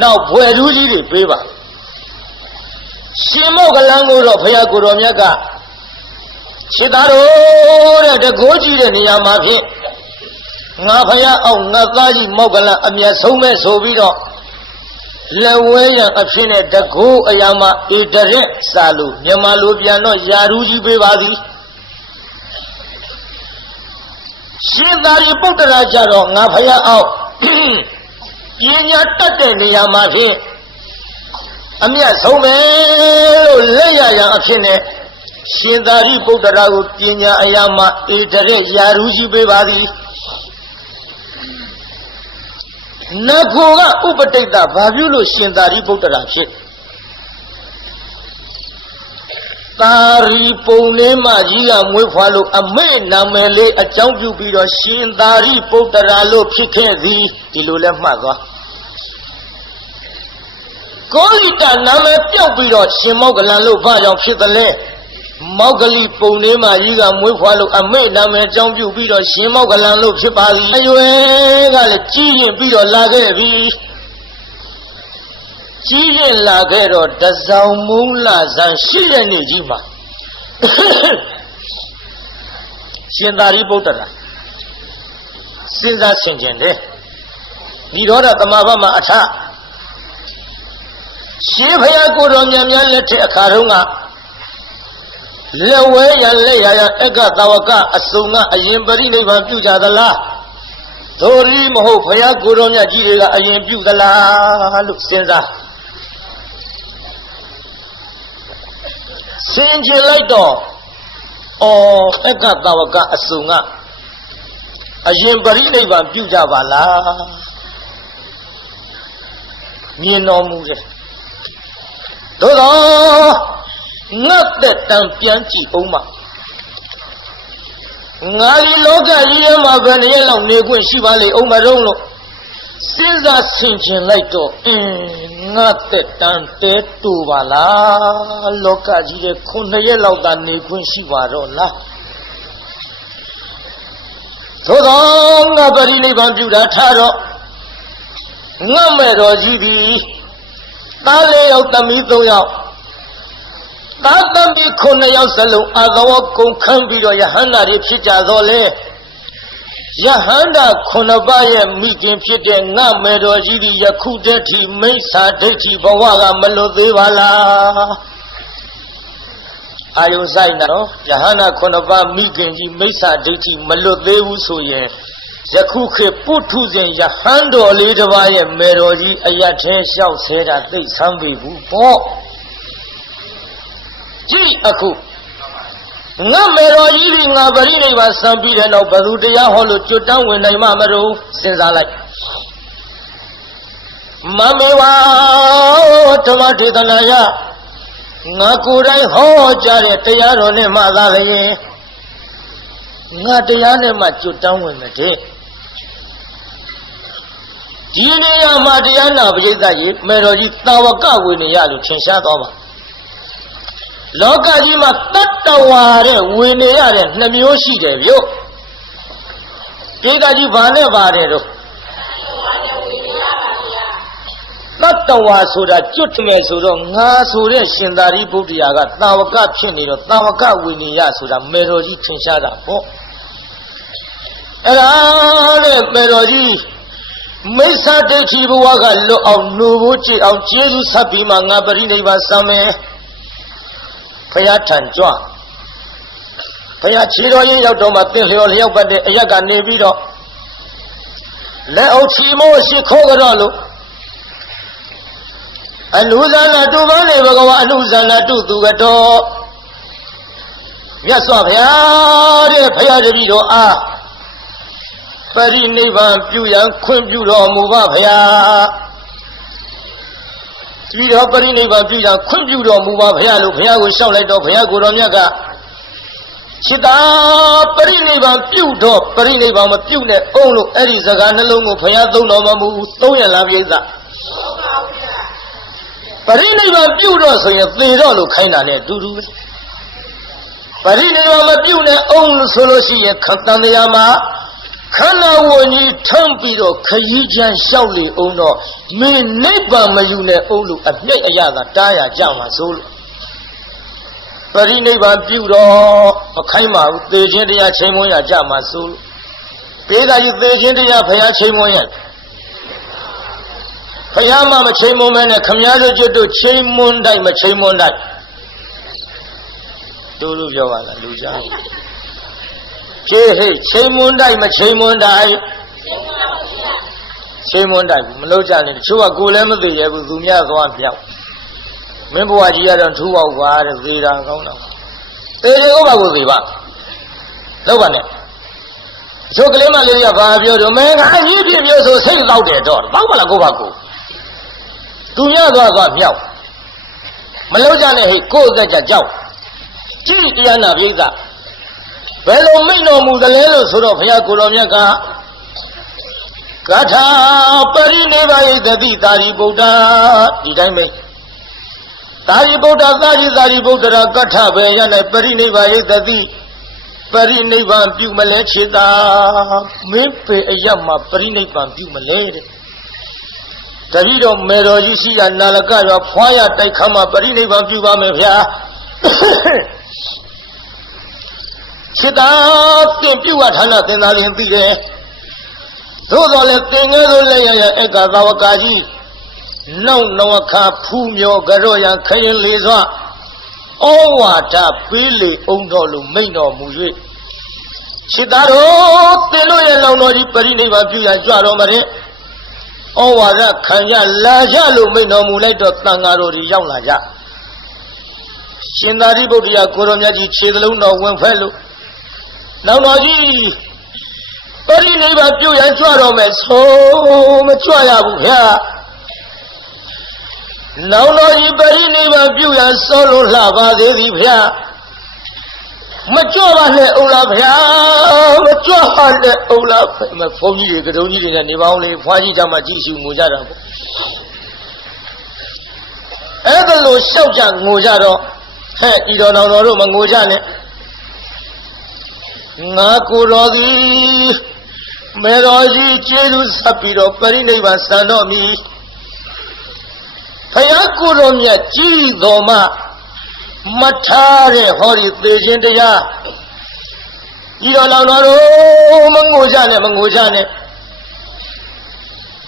နောက်ဘွယ်ထူးကြီးတွေပေးပါရှင်မောဂလန်ကိုတော့ဘုရားကိုယ်တော်မြတ်ကရှင်းသားတို့တဲ့တကိုးကြီးတဲ့နေရာမှာဖြင့်ငါဖယားအောင်ငါသားကြီးမောက္ကလအမျက်ဆုံးမဲ့ဆိုပြီးတော့ Lawaya Apsine Dago Ayama Idare Salu Yamalu Piano Yaruji Bevadi Shindari Putarajaro Navaya out Yenya Tate Niyamahi Amia Some Leya Apsine Shindari Putaragu Yenya Ayama Idare Yaruji Bevadi Nagoga Upateta Babulo Shindari Putarachi Tari Pone Magia Muefalo Ame Namele a Jambu Bido Shindari Putaralo Pikedi Ilule Maga Golita Name Piabido Shimogalalo Bayo Pitale Mogali Pone Magia Muefalo Ame Name Jambu Bido Shimogalalo Pipali Ayuega Chi Bido Lagevi Chi Lagero Dazamula Zanshini Jima Shindari Botara Sinza Sinjende Nidora Tamavama Ata Shivaya Guronyamya Lete Akarunga Leweya Leya Ega Tawaka Asunga Ayimbari Neva Pujadala Tori Moho Paya Guronya Jiriga Ayim Pudala Sinza Sinji Lido or Eka Tawaka Asunga Ayimbari Neva Pujavala Mino Muje Dodo Not that Tampianchi Oma Ngali Loga Yama Vanilla Negun Shivale Omarono Sinza Sinjin Lido Not that Tante Tuvala Loka Jide Kunayela Negun Shivarola Todo Nabarini Banjuda Taro Namero Jibi Tale of the Mitoya Tatami Kunaya Salu Agawa Kunkambido Yahanda Ripchazole Yahanda Kunabaya Meeting Pite Namero Jibi Yakudeti Mesa Deti Bawaga Melodevala Ayuzaina Yahana Kunaba Meeting Mesa Deti Melodevu Soye Yakuke Putuzen Yahando Lidavaya Meroji Ayate Shao said that they some people Ji Aku Namero Yiri Nabarine was some bit and of Baludia Holo Chutan when I mamaro since I like Mamewa Tomati Danaya Nakurai Ho Jare Tayarone Mazale Natayane Machutan when the day Jinia Madiana Vijay Meroji Tawaka Winialu Chinshadova Loka Jima Tataware Winere Namioshi Devio Pigaji Vane Varero Tatawa Suda Chutme Suro Nasure Shindari Budiaga Tawaka Chiniro Tawaka Winia Suda Meroji Chinshada Erane Meroji Mesa de Chibuaga Lo of Nubuchi of Jesus Sabima Nabarine Vasame Paya Tanjua Paya Chiro Yodoma Tilio but the Yaga Nevido Leo Chimo Shikogarolo and Uzana to Vaneva and Uzana to Gato Yes, Paya de Vido Ah Pari Nevan Puyan Quimbudo Muva Paya Three operating Neva Puyan Quimbudo Muva Paya Lupia will sound like Paya Chita Parineva Pudo Parineva Pune Olo Erizagana Longo Payado Nomamu Toya Lavieza Parineva Pudo so you played all Kaina Duru Parineva Pune Olo Solosi Kantanayama Kana Woni Tampido Kayijan Shauli Ono Me Neba Mayune Olu Ayaga Taya Jama Solo Parineva Pudo Kaima the Gendia Chemoya Jama Solo Peda you the Gendia Paya Chemoya Fayama Machimon and Kamyado to Chimon die Machimon die. Do Yavala Luja. Chimon die Machimon die. Chimon die. Melojan, Chua Gulem the Yabuzumia one yell. Remember what you had on 2 hours, Zira Gona. They over with the one. No one. So Glema Lilia Fabio, man, I need him so say out there, door. Bangala go back. Dunya go yell. Melojan, he goes at a job. Yana Visa. Well, me no move the little sort of Yakuromiaka. Kata Parineva is the Ditari Buddha. Did I make Tari Buddha, Tari Buddha, Kata, Bayana, Parineva is the Parineva Pumalechida. Mepe a Yama, Parineva Pumalade. Davido Meroji and Nalaka, Fire, Taikama, Parineva Pumamia. Sita, Piwatana, then I'll be those all the things Eka Zawakaji. No cap, Pumio, Garoya, Kayan Leza. Oh, what a pili, Undolu, Maino, Muji. Sitaro, Tenoya, Lodi, Parineva, and Jaromare. Oh, what a Kanya, Lajalu, Maino, Mulato, Tangaro, Yalaja. Shindaribo, Koromiaji, Chidluna, one fellow. Now, Noji. Parineva, and Jarome, so much here. Now, no, Parineva, and solo lava, they live here. Mature Olaf, mature Olaf, my 4 years ago, and if only Fajamaji Mujara. Evelo Shaujan Mujaro, you don't know Mangujane. Nakurodi Meroji Chedu Sapiro, Parineva Sanomi. Payakuromia Chidoma Matare Hori Dejendia. You don't know Mangujane.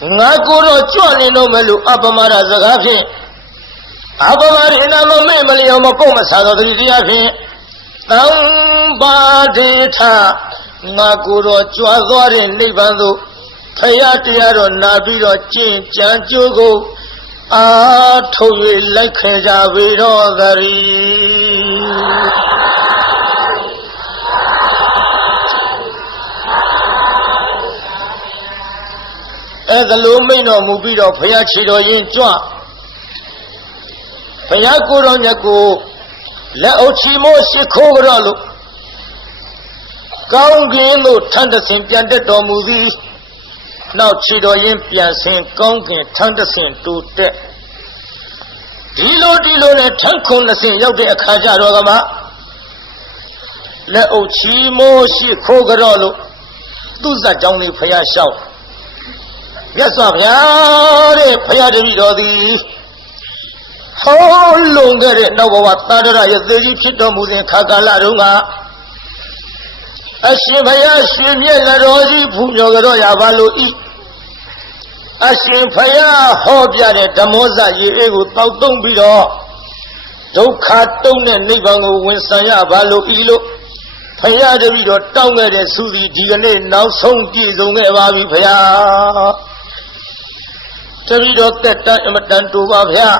Nakuro Choli no Melu Abamara Zagafi. Abamarina no memory of Makoma Sadodiafi. Badita Nakuro Chuazori Nibando Payatiaro Nabiro Chin Chanjugo Toy like Javiro Gari As the Lumino Mubido Payachido in Chua Payakuro Yaku Let Ochimo Shikogalo Gongin Tandasin Piandeto movie. Now Chido Impian Saint Gongin Tandasin to te Dilo Tankon the Saint Yogi Akaja Rogama Let Ochimo Shikogalo Duza Johnny Paya shout. Yes, I'm here, Paya de how longer it no what Tadara is the Chitomus Kakala Runga? Ashimaya Shimia Rosi Punogoya Valu E. Ashimpaya Hobia Damosa Yegu Tautung Bido. Do cartoon and Nibango Winsaya Valu Ilo. Paya de Vido Tonga de Sudi DNA now song Gizong Evavi Paya. Tavido Teta Ematantu Vavia.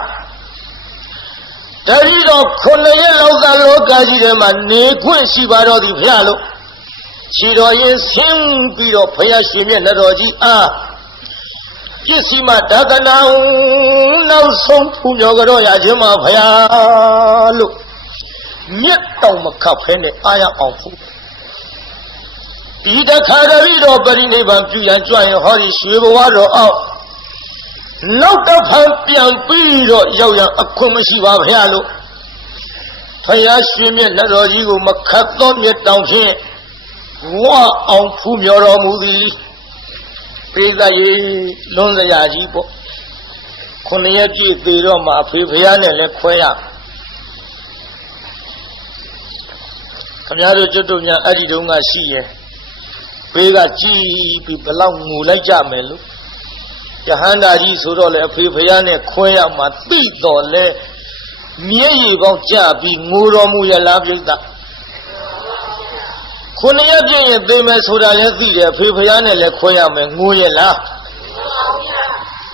Davido Konaya Logaji Mane Shibaro di Pialo. Chido Yen Sim Bido Payashimi and Roji Kisima Daga now song Punogaro Yajima Payalo. Yet Tomakapene Aya Onfu. Ida Karavido Barine Vampu and Joy Hori Shivaro out. Not of Hampian Piro Yoya Akumashiva Halo Payashimi and Roji Makaton yet down here. Wa on Fumio movie. Pisa ye Lonza Yajibo Koniaji Diroma Pipian and Lequia Kamyaro Jodomia Adidunga Shie Pega G. People Mula Jamelu Jahanda ji Sudole, Fifayane, Koyama, Pitole, Mie Jabi, Muromu Yalabita. Kunayabi, they may Sudaleti, Fifayane, Koyama, Muyela.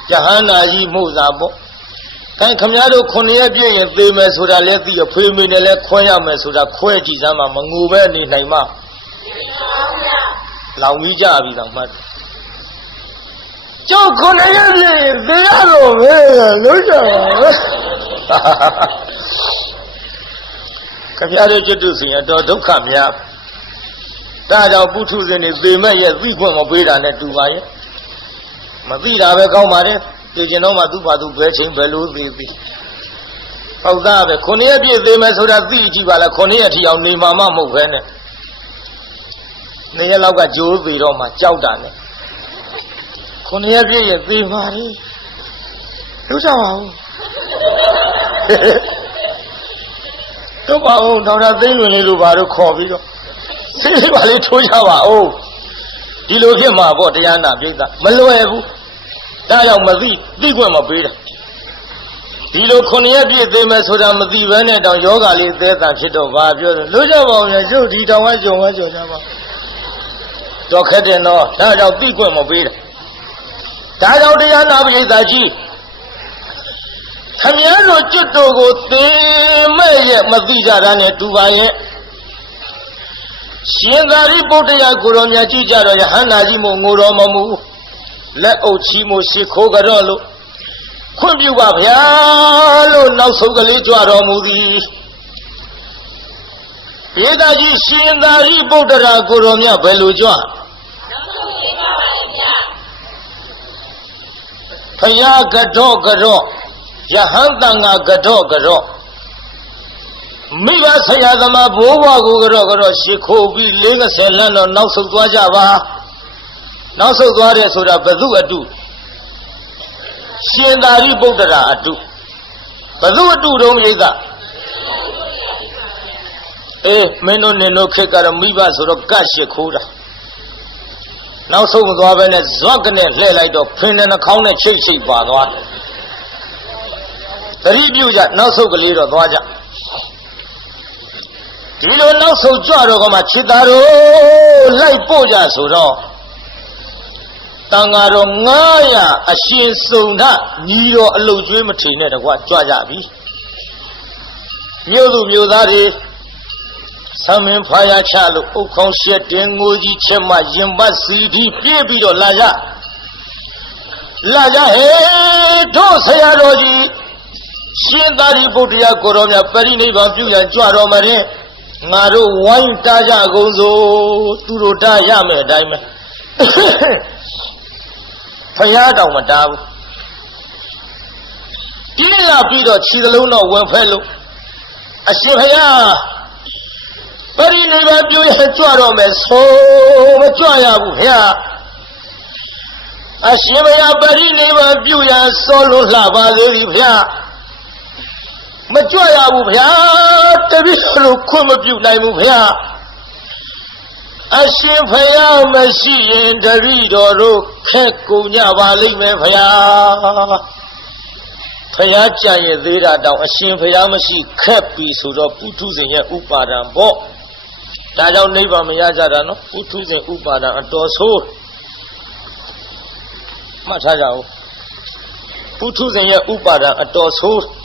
Jahanda ji Muzabo. Can Kamado Kunayabi, and they may Sudaleti, a Primile, Koyama, Suda, Koyama, Manguveni, Naima. Laumija, Vidamat. Joe Kunayabi, they are over. Kamado Jedusi, and don't come here. Dada Butus in his bay may yet weep on a bed and a Dubai. Mavida, I come at it. Did you know Maduba to Gretchen Belu baby? How that the Kunayabi, they must have beat while a Konayati on the Mamma Movene. They allow a Joe Viroma, Chowdan. Kunayabi, they marry. Who's our Tomorrow, not a thing when you do about a coffee. See what it told you about. You look him up, what the Anna did that. Maloevu, Dial Mazi, big one of Peter. You look on the they mess with them, the Venet on yoga, live there than shit of Vabio. Look about your duty, don't want your Java. Doctor, no, Dial big one of Peter. Dial the Anna is that she. Kamiano Chutogo, they may Maziga run it to buy it. Siendari Potea Guronia Chijara, Hanajimo Muromamu, let Ochimo Sikogarolo. Could you have Yalo now so Galito Mudi? Edaji Siendari Potea Guronia Beluja. Paya Gado. Yahantanga Gado. Miga Sayadama Boba Gugaro, Shiko, Lega Selano, Nauso Dwajava, Nauso Dware Sura Bazu Adu. Siendari Bodara Adu. Bazu Adu Romega. Meno Neno Kekara Miba Surakashi Kura. Nauso Dwavene Zogane, Lelaido, Pin and a corner Chichi Badwa. The review that Nauso Galiro Dwaja. You don't know so Jaro Machidaro, like Boja Suro. Tangaro Naya, a shin so not, Niro a low dream machine at what Jajabi. Yodu Yodari, some empire chalo, Okon Shet, Dengoji, Chema, Jimba, CD, Pibido, Laja. Laja, hey, don't say Aroji. Shindari Bodia Corona, Perini, Vampire, and Jaro Marine. Maru wine taja gozo turuta yame daime. Payada madabu. Kila pido chidaluna one fellow. Ashihaya. Pari neva buya tuaro me so matuaya buya. Ashihaya pari neva buya solo lava liribya. Majoya Bubia, Tabislu Kumabu Naimubia. Ashifaya Mashi and Davido, Keko Yavali Mevaya. Payacha Zera down a Shimfaya Mashi, Kepi Sudo, Putus in Upada, Bo. Dado neighbor Mayazarano, Putus in Upada and Toso. Matazao. Putus in Upada and Toso.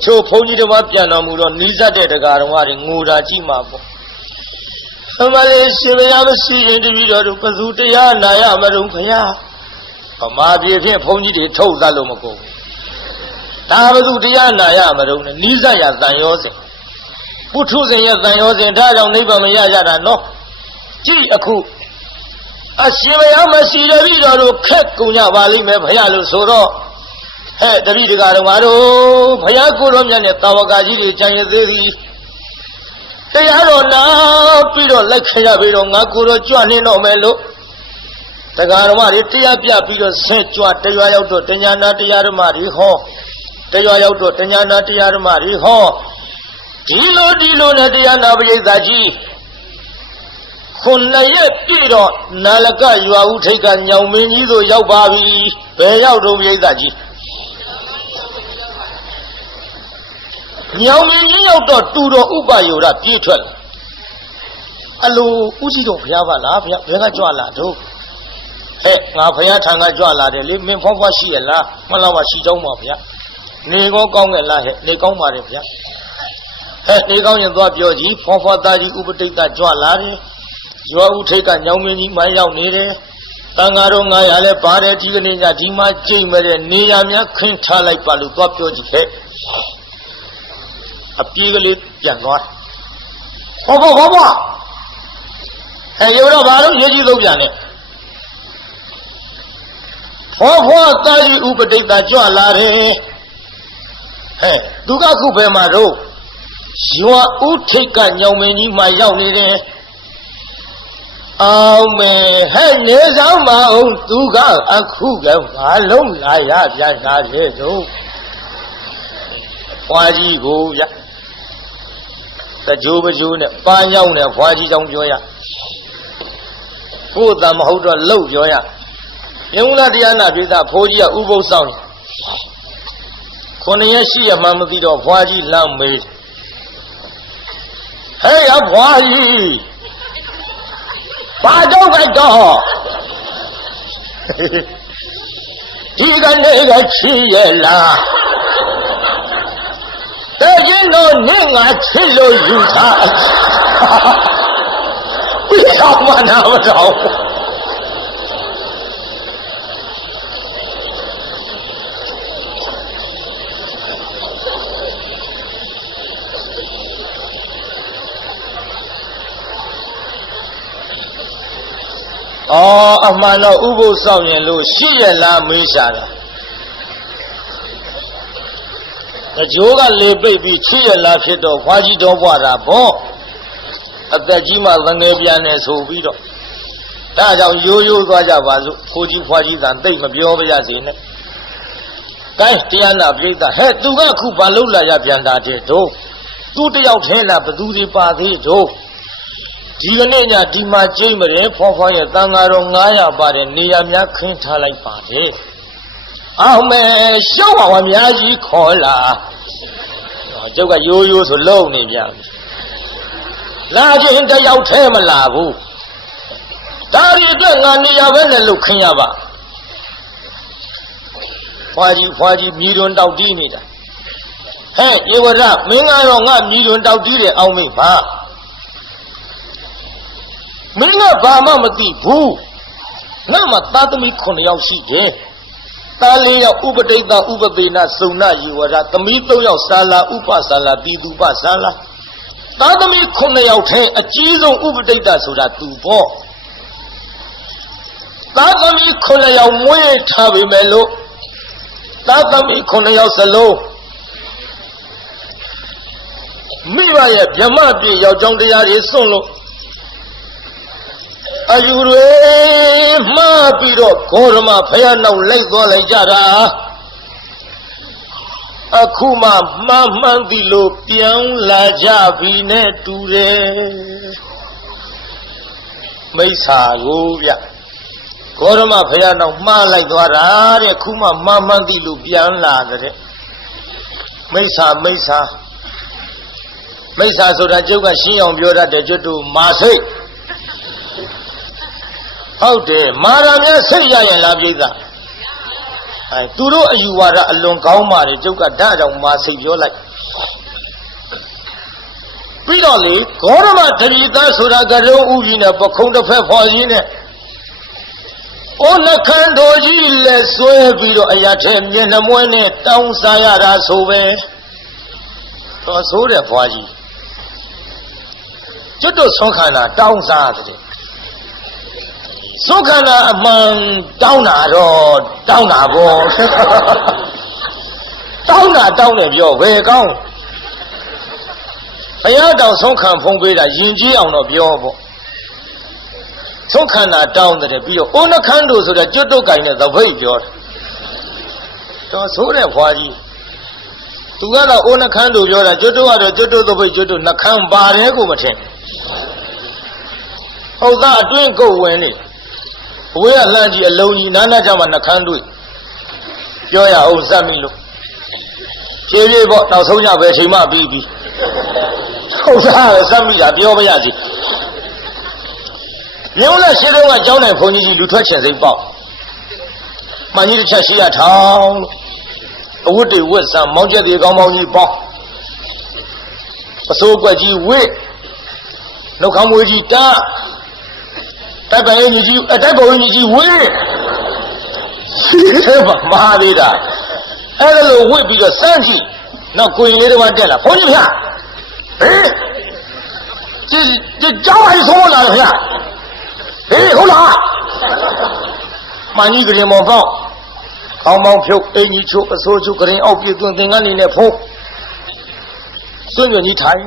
Cho Pony the Wapiano Mudo, Niza de Garawari, Muda Jimabo. Somebody Shivayamasi individual Pazutia, Naya Marumpaya. Amabi Pony de told Dalomako. Tabazutia, Naya Marun, Niza Yazayose. Putus and Yazayose and Dada neighbor Mayazara no. Gee, a coup. A Shivayamasi, the video, Kekunya Valley, Mepayalo Soro. Hey, the video got a maro, Payakuromian, Tawagaji, China. They are now, Pido, like Hayabiro, Nakuro, Juanino Melo. The Garamari, Tiapia, Pido, Saint Juan, Tayato, Tanyana, Tiaramari, Ho. Tayato, Tanyana, Tiaramari, Ho. Dilo, Nadiana, Zaji. ခုနှစ်ရက်ပြည့်တော့နာလကရွာဦးထိတ်ကညောင်မင်းကြီးတို့ရောက်ပါပြီဘယ်ရောက်တော့ပြိဿကြီးညောင်မင်းကြီးရောက်တော့တူတော်ဥပယောဓပြေးထွက်လာအလိုဥစီတော်ဘုရားပါလားဘုရားဘယ်ကကြွလာတော့ဟဲ့ငါဘုရားထံကကြွလာတယ်လေမင်းဖွားဖွားရှိရလားမလားပါရှိတော့မှာဘုရားနေကောကောင်းကြလားဟဲ့နေကောင်းပါတယ်ဘုရားဟဲ့နေကောင်းရင်သွားပြောကြည့်ဖွားဖွားသားကြီးဥပတိတ်ကကြွလာတယ်ရွာဦးထိတ်ကညောင်မင်းကြီးမှရောက်နေတယ်တန်ဃာတော်900လဲပါတယ်ဒီကနေ့ညဒီမှာကြိတ်မဲ့တဲ့နေရများခင်းထားလိုက်ပါလို့သွားပြောကြည့်ဟဲ့အပြေးကလေးပြန်သွားဟောဟဲ့ရုပ်တော့ဘာလို့ရေးကြည့်လို့ပြန်လဲဖွားသားကြီးဥပတိတ်ကကြွလာတယ်ဟဲ့သူကခုဘယ်မှာတော့ရွာဦးထိတ်ကညောင်မင်းကြီးမှရောက်နေတယ်အောင်မယ်ဟဲ့နေဆောင်မအောင်သူကအခုကဘာလုံးလာရပြန်လာလေတော့ဖွာကြီးကိုရတကြိုးပကြိုးနဲ့ပါညောင်းနဲ့ဖွာကြီးကြောင့်ပြောရကိုယ်တမဟုတ်တော့လှုပ်ပြောရမြုံလာတရားနာပြည်သားဖိုးကြီးကဥပုသ်ဆောင်9ရက်10ရက်မှမသိတော့ဖွာကြီးလမ်းမေးဟဲ့အဖွာကြီးဘာတော့ကတော့ဒီကနေ့ကချီရလားတဲ့ရင်တော့နင့်ငါချစ်လို့ယူထားပြအောင်မနာမတော့အမှန်တော့ဥပုသ်ဆောင်ရင်လို့ရှိရလားမေးရှာတာအကျိုးကလေပိတ်ပြီးရှိရလားဖြစ်တော့ခွာကြီးတော်ဘွားတာပေါ့အသက်ကြီးမှသငယ်ပြန်နေဆိုပြီးတော့ဒါကြောင့်ရိုးရိုးသွားကြပါစို့ခိုးကြီးခွာကြီးသာတိတ်မပြောပါရစေနဲ့ကိုင်းတရားနာပြိဿဟဲ့သူကခုဘာလို့လာရပြန်တာတဲ့တို့သူတယောက်ထဲလားဘသူတွေပါသေးတို့ဒီကနေ့ညဒီမှာကျိမ့်မတယ်ဖွားဖွားရဲ့တန်ဃာတော်900ပါတယ်နေရာများခင်းထားလိုက်ပါတယ်အောင်မယ်ရှောက်ပါဝအများကြီးခေါ်လာကျုပ်ကရိုးရိုးဆိုလုံနေပြန်လာခြင်းတယောက်ထဲမလာဘူးဒါဒီအတွက်ငါနေရာပဲနဲ့လုတ်ခင်းရပါဖွားကြီးမြည်တွန်တောက်တီးနေတာဟဲ့ဧဝရမင်းကတော့ငါမြည်တွန်တောက်တီးတယ်အောင်မိပါမင်းကဘာမှမသိဘူးငါမှသားသမီး9ယောက်ရှိတယ်သား4ယောက်ဥပတိတ်ဥပသေနစုံနာယေဝရသမီး3ယောက်စာလာဥပစာလာတိတုပစာလာသားသမီး9ယောက်ထဲအကြီးဆုံးဥပတိတ်ဆိုတာသူပေါ့သားသမီး9ယောက်မွေးထားပြီမဲ့လို့သားသမီး9ယောက်စလုံးမိဘရဲ့ဗြဟ္မပြေယောက်ျောင်းတရားတွေစွန့်လို့အယူတွေမှားပြီးတော့ဂေါရမဖယားနောက်လိုက်သွားလိုက်ကြတာအခုမှမှန်သည်လို့ပြန်လာကြပြီနဲ့တူတယ်မိစ္ဆာကိုဗျဂေါရမဖယားနောက်မှားလိုက်သွားတာတဲ့ခုမှမှန်သည်လို့ပြန်လာတဲ့မိစ္ဆာဆိုတာကျုပ်ကရှင်းအောင်ပြောတတ်တယ်ကျွတ်တူမာစိတ်ဟုတ်တယ်မာရမြတ်စိတ်ရရင်လားပြိဿသူတို့အယူဝါဒအလွန်ကောင်းပါတယ်ကျုပ်ကဓာတ်ကြောင့်မာစိတ်ပြောလိုက်ပြီးတော့လေဂေါရမတတိသားဆိုတာကရုံးဥကြီးနဲ့ပခုံးတစ်ဖက်ဖွာကြီးနဲ့ဩနခန္ဓာကြီးလက်ဆွဲပြီးတော့အရာထဲမျက်နှမွဲနဲ့တောင်းစားရတာဆိုပဲတော့ဆိုးတဲ့ဖွာကြီးကျွတ်တို့ဆုံးခန္ဓာတောင်းစားတဲ့သုခန္ဓာအမှန်တောင်းတာတော့တောင်းတာပေါ့တောင်းတယ်ပြောဘယ်ကောင်းဘုရားတော်ဆုံးခံဖုံးပေးတာယဉ်ကျေးအောင်တော့ပြောပေါ့ဆုံးခန္ဓာတောင်းတယ်ပြီးတော့ဩနခန္ဓာဆိုတဲ့ကျွတ်တုတ်ကင်နဲ့သပိတ်ပြောတယ်တော်ဆိုးတဲ့ဖွာကြီးသူကတော့ဩနခန္ဓာပြောတာကျွတ်တုတ်ကတော့ကျွတ်တုတ်သပိတ်ကျွတ်တုတ်နှခမ်းပါတယ်ကိုမထင်ဟ ဟုတ်သားအတွင်းကုတ်ဝင်နေအဝေးကလှမ်းကြည့်အလုံးကြီးနားနာကြမှာနှခမ်းတွေ့ပြောရအောင်စက်မိလို့ခြေပြေပေါ့နောက်ဆုံးညပဲချိန်မှပြီးပြီဟုတ်သားပဲစက်မိတာပြောမရစီမြို့လက်ရှိတော့ကကျောင်းနိုင်ဘုန်းကြီးလူထွက်ချင်စိတ်ပေါ့မှန်ကြီးတစ်ချက်ရှိရထောင်းအဝတ်တွေဝတ်ဆံမောင်းချက်တွေကောင်းကောင်းကြီးပေါ့အစိုးကွက်ကြီးဝိနှုတ်ခမ်းမွေးကြီးတားတိုက်ပိုင်ကြီးတိုက်ပုံကြီးဝိရှိတယ်ပါမဟာသေးတာအဲ့ဒါလိုဝိပြီးတော့စမ်းကြည့်နောက်ကိုရင်လေးတစ်ပါးတက်လာဘုန်းကြီးဗျာဟေးဒီကျောင်းအိဆုံးလာတယ်ဗျာဟေးဟုတ်လားမှန်ကြီးကလေးမော်ပေါ့ခေါင်းပေါင်းဖြုတ်အင်ကြီးချုပ်အစိုးချုပ်ကရင်အောက်ပြသွင်းသင်္ကန်းနေနဲ့ဖုံးစွန့်ညွန်ကြီးထိုင်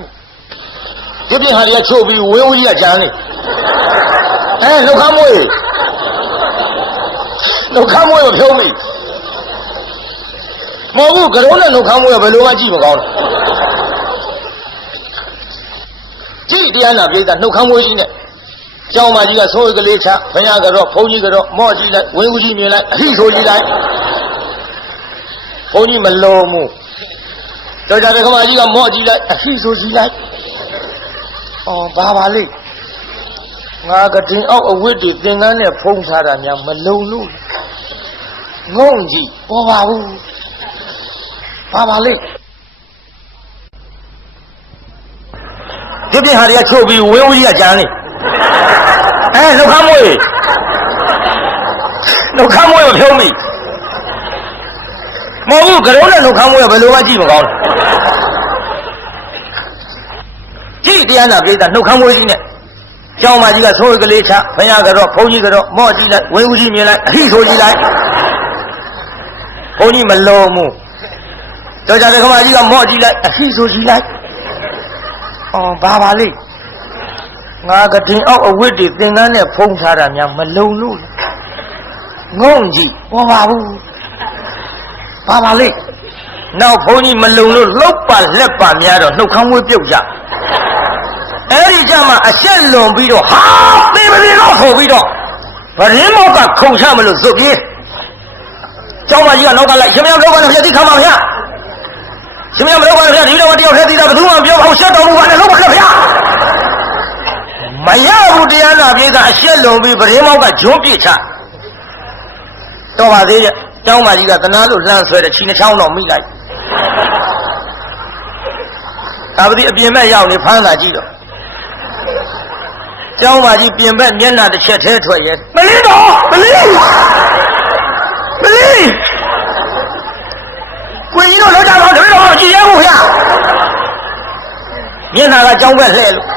ဒီပြင်ဟာတွေကချုပ်ပြီးဝင်းဝကြီးကကြမ်းနေနှုတ်ခမ်းမွေးမဖြုံးမိမဟုတ်ဘူးကရုံးနဲ့နှုတ်ခမ်းမွေးဘယ်လိုမှကြည့်မကောင်းဘူးကြည့်တရားနာပြည်သားနှုတ်ခမ်းမွေးကြီးနဲ့ကျောင်းမကြီးကဆိုးကလေးချဘုရားကတော့ဘုန်းကြီးကတော့မော့ကြည့်လိုက်ဝင်းဦးကြီးမြင်လိုက်အဟိဆိုကြည့်လိုက်ဘုန်းကြီးမလုံးဘူးတော်ကြတဲ့ခမကြီးကမော့ကြည့်လိုက်အဟိဆိုကြည့်လိုက်ဘာပါလိငါကတင်အောက်အဝတ်တွေသင်္ကန်းနဲ့ဖုံးထားတာများမလုံလို့ငုံကြည့်ပေါ်ပါဘူးဘာပါလိဒီပြင်ဟာတွေကချုပ်ပြီးဝင်းဦးကြီးကကြမ်းနေနှုတ်ခမ်းမွေးမဖြုံးမိမဟုတ်ဘူးကရုံးနဲ့နှုတ်ခမ်းမွေးဘယ်လိုမှကြည့်မကောင်းဘူးကြည့်တရားနာပြည်သားနှုတ်ခမ်းမွေးကြီးနဲ့ကျောင်းမကြီးကဆိုးကလေးချဘုရားကတော့ဘုန်းကြီးကတော့မော့ကြည့်လိုက်ဝင်းဦးကြီးမြင်လိုက်အဟိဆိုကြည့်လိုက်ဘုန်းကြီးမလုံးဘူးတော်ကြတဲ့ခမကြီးကမော့ကြည့်လိုက်အဟိဆိုကြည့်လိုက်ဘာပါလိငါကတင်အောက်အဝတ်တွေသင်္ကန်းနဲ့ဖုံးထားတာများမလုံလို့ငုံကြည့်ပေါ်ပါဘူးဘာပါလိနောက်ဘုန်းကြီးမလုံလို့လှုပ်ပါလက်ပါများတော့နှုတ်ခမ်းမွေးပြုတ်ကြအဲ့ဒီကြမှာအဆက်လွန်ပြီးတော့ဟာသေမသေးတော့ဆိုပြီးတော့ဗရင်မောကခုံချမလို့ဇွတ်ပြေးကျောင်းမကြီးကနောက်ကလိုက်ရှင်မလောကနဲ့ဖြတ်တိခါမှာဗျာရှင်မလောကနဲ့ဖြတ်ဒီတော့တယောက်ထဲသီးတာဘယ်သူမှပြောအောင်ရှက်တော်မူပါနဲ့လောက်ပါနဲ့ဗျာမရဘူးတရားနာပြေးတာအဆက်လွန်ပြီးဗရင်မောကဂျွန်းပြစ်ချတော့ပါသေးရဲ့ကျောင်းမကြီးကသနာလို့လှမ်းဆွဲတဲ့ချီနှချောင်းတော့မိလိုက်ဒါပတိအပြင်မဲ့ရောက်နေဖမ်းလာကြည့်တော့ကျောင်းမကြီးပြင်ဘက်မျက်နှာတစ်ချက်ထဲထွက်ရဲမလေးတော့မလေးကိုကြီးတို့လောက်ကြတော့တပည့်တော်ကြည်ရမှုဗျာမျက်နှာကကျောင်းဘက်လှဲ့လို့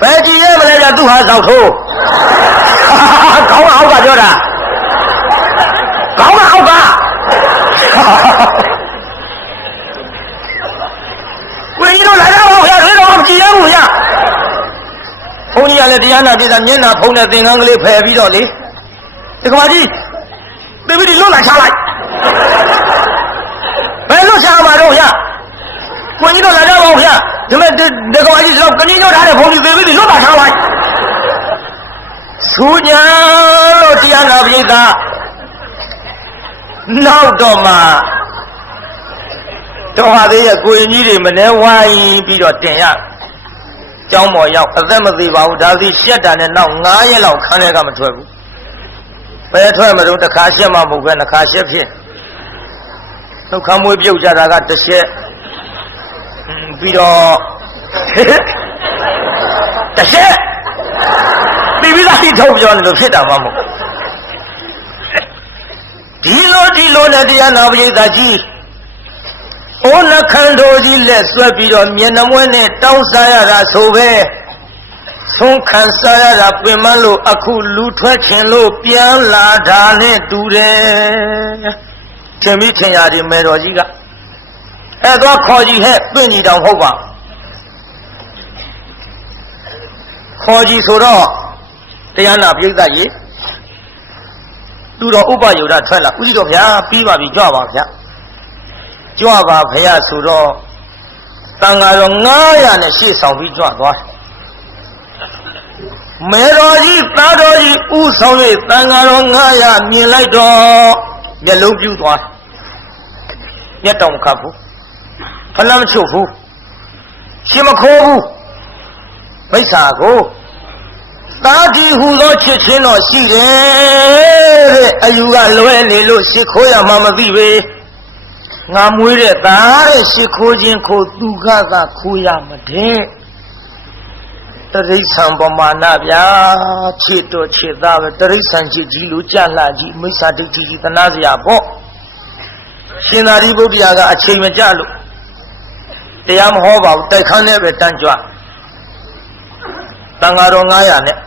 ဘယ်ကြည်ရမလဲကြသူဟာသောက်ထိုးခေါင်းကအောက်ကပြောတာခေါင်းကအောက်ကကိုကြီးတို့လိုက်တော့ဗျာတပည့်တော်ကြည်ရမှုဗျာဘုန်းကြီးကလည်းတရားနာပြည်သားမျက်နှာဖုံးတဲ့သင်္ကန်းကလေးဖယ်ပြီးတော့လေဒီကမကြီးသေပြီးလွတ်လာချလိုက်ဘယ်လွတ်ချမှာတော့ဗျာကိုကြီးတို့လာကြပါဦးဗျာဒီမဲ့ဒီကမကြီးတော့ကင်းညှို့ထားတဲ့ဘုန်းကြီးသေပြီးလွတ်လာချလိုက်သူညာလို့တရားနာပြည်သားနောက်တော့မှတော့ဟာသေးရဲ့ကိုရင်ကြီးတွေမနှဲဝိုင်းပြီးတော့တင်ရကျောင်းပေါ်ရောက်အသက်မသေးပါဘူးဒါသည်ရှက်တာနဲ့နောက်9ရက်လောက်ခန်းထဲကမထွက်ဘူးဘယ်ထွက်မလို့တစ်ခါရှက်မှမဟုတ်ပဲနှစ်ခါရှက်ဖြစ်နှုတ်ခမ်းမွေးပြုတ်ကြတာကတစ်ရှက်ပြီးတော့တစ်ရှက်ပြီးပြီးသားတိထုတ်ပြောနေလို့ဖြစ်တာမှမဟုတ်ဒီလိုနဲ့တရားနာပရိသတ်ကြီးဩနခန္ဓာကြီးလက်ဆွဲပြီးတော့မျက်နှာမွဲနဲ့တောင်းစားရတာဆိုပဲဆုံးခံစားရတာပင်မလို့အခုလူထွက်ခြင်းလို့ပြန်လာတာနဲ့တူတယ်ထင်ပြီးထင်ရတယ်မေတော်ကြီးကအဲ့တော့ခေါ်ကြီးဟဲ့ပြင့်ကြီးတောင်ဟုတ်ပါခေါ်ကြီးဆိုတော့တရားနာပြိဿကြီးသူတော်ဥပယုဒထွက်လာဥစီတော်ဗျာပြီးပါပြီကြွပါဗျာကြွပါဖရာဆိုတော့တန်ဃာတော်900နဲ့ရှေ့ဆောင်ပြီးကြွသွား မေတော်ကြီးသားတော်ကြီးဥဆောင်၍သံဃာတော်900မြင်လိုက်တော့မျက်လုံးပြူးသွားမျက်တောင်မခတ်ဘူးဖလမ်းမချုပ်ဘူးရှင်မခိုးဘူးမိစ္ဆာကိုသားကြီးဟူသောချစ်ချင်းတော်ရှိတယ်တဲ့အယူကလွဲနေလို့ရှ िख ိုးရမှမသိပဲငါမွေးတဲ့သားတဲ့ရှ िख ိုးခြင်းခိုးသူကခိုးရမတဲ့တရိษံပမာဏဗျာချစ်တော်ချစ်သားပဲတရိษံချစ်ကြီးလို့ကြလှကြီးမိစ္ဆာဒိဋ္ဌိကြီးသနာစရာပေါ့ရှင်သာရိပုတ္တရာကအချိန်မကြလို့တရားမဟောပါဘူးတိုက်ခန်းနဲ့ပဲတန်းကြွတန်ဃာတော်900နဲ့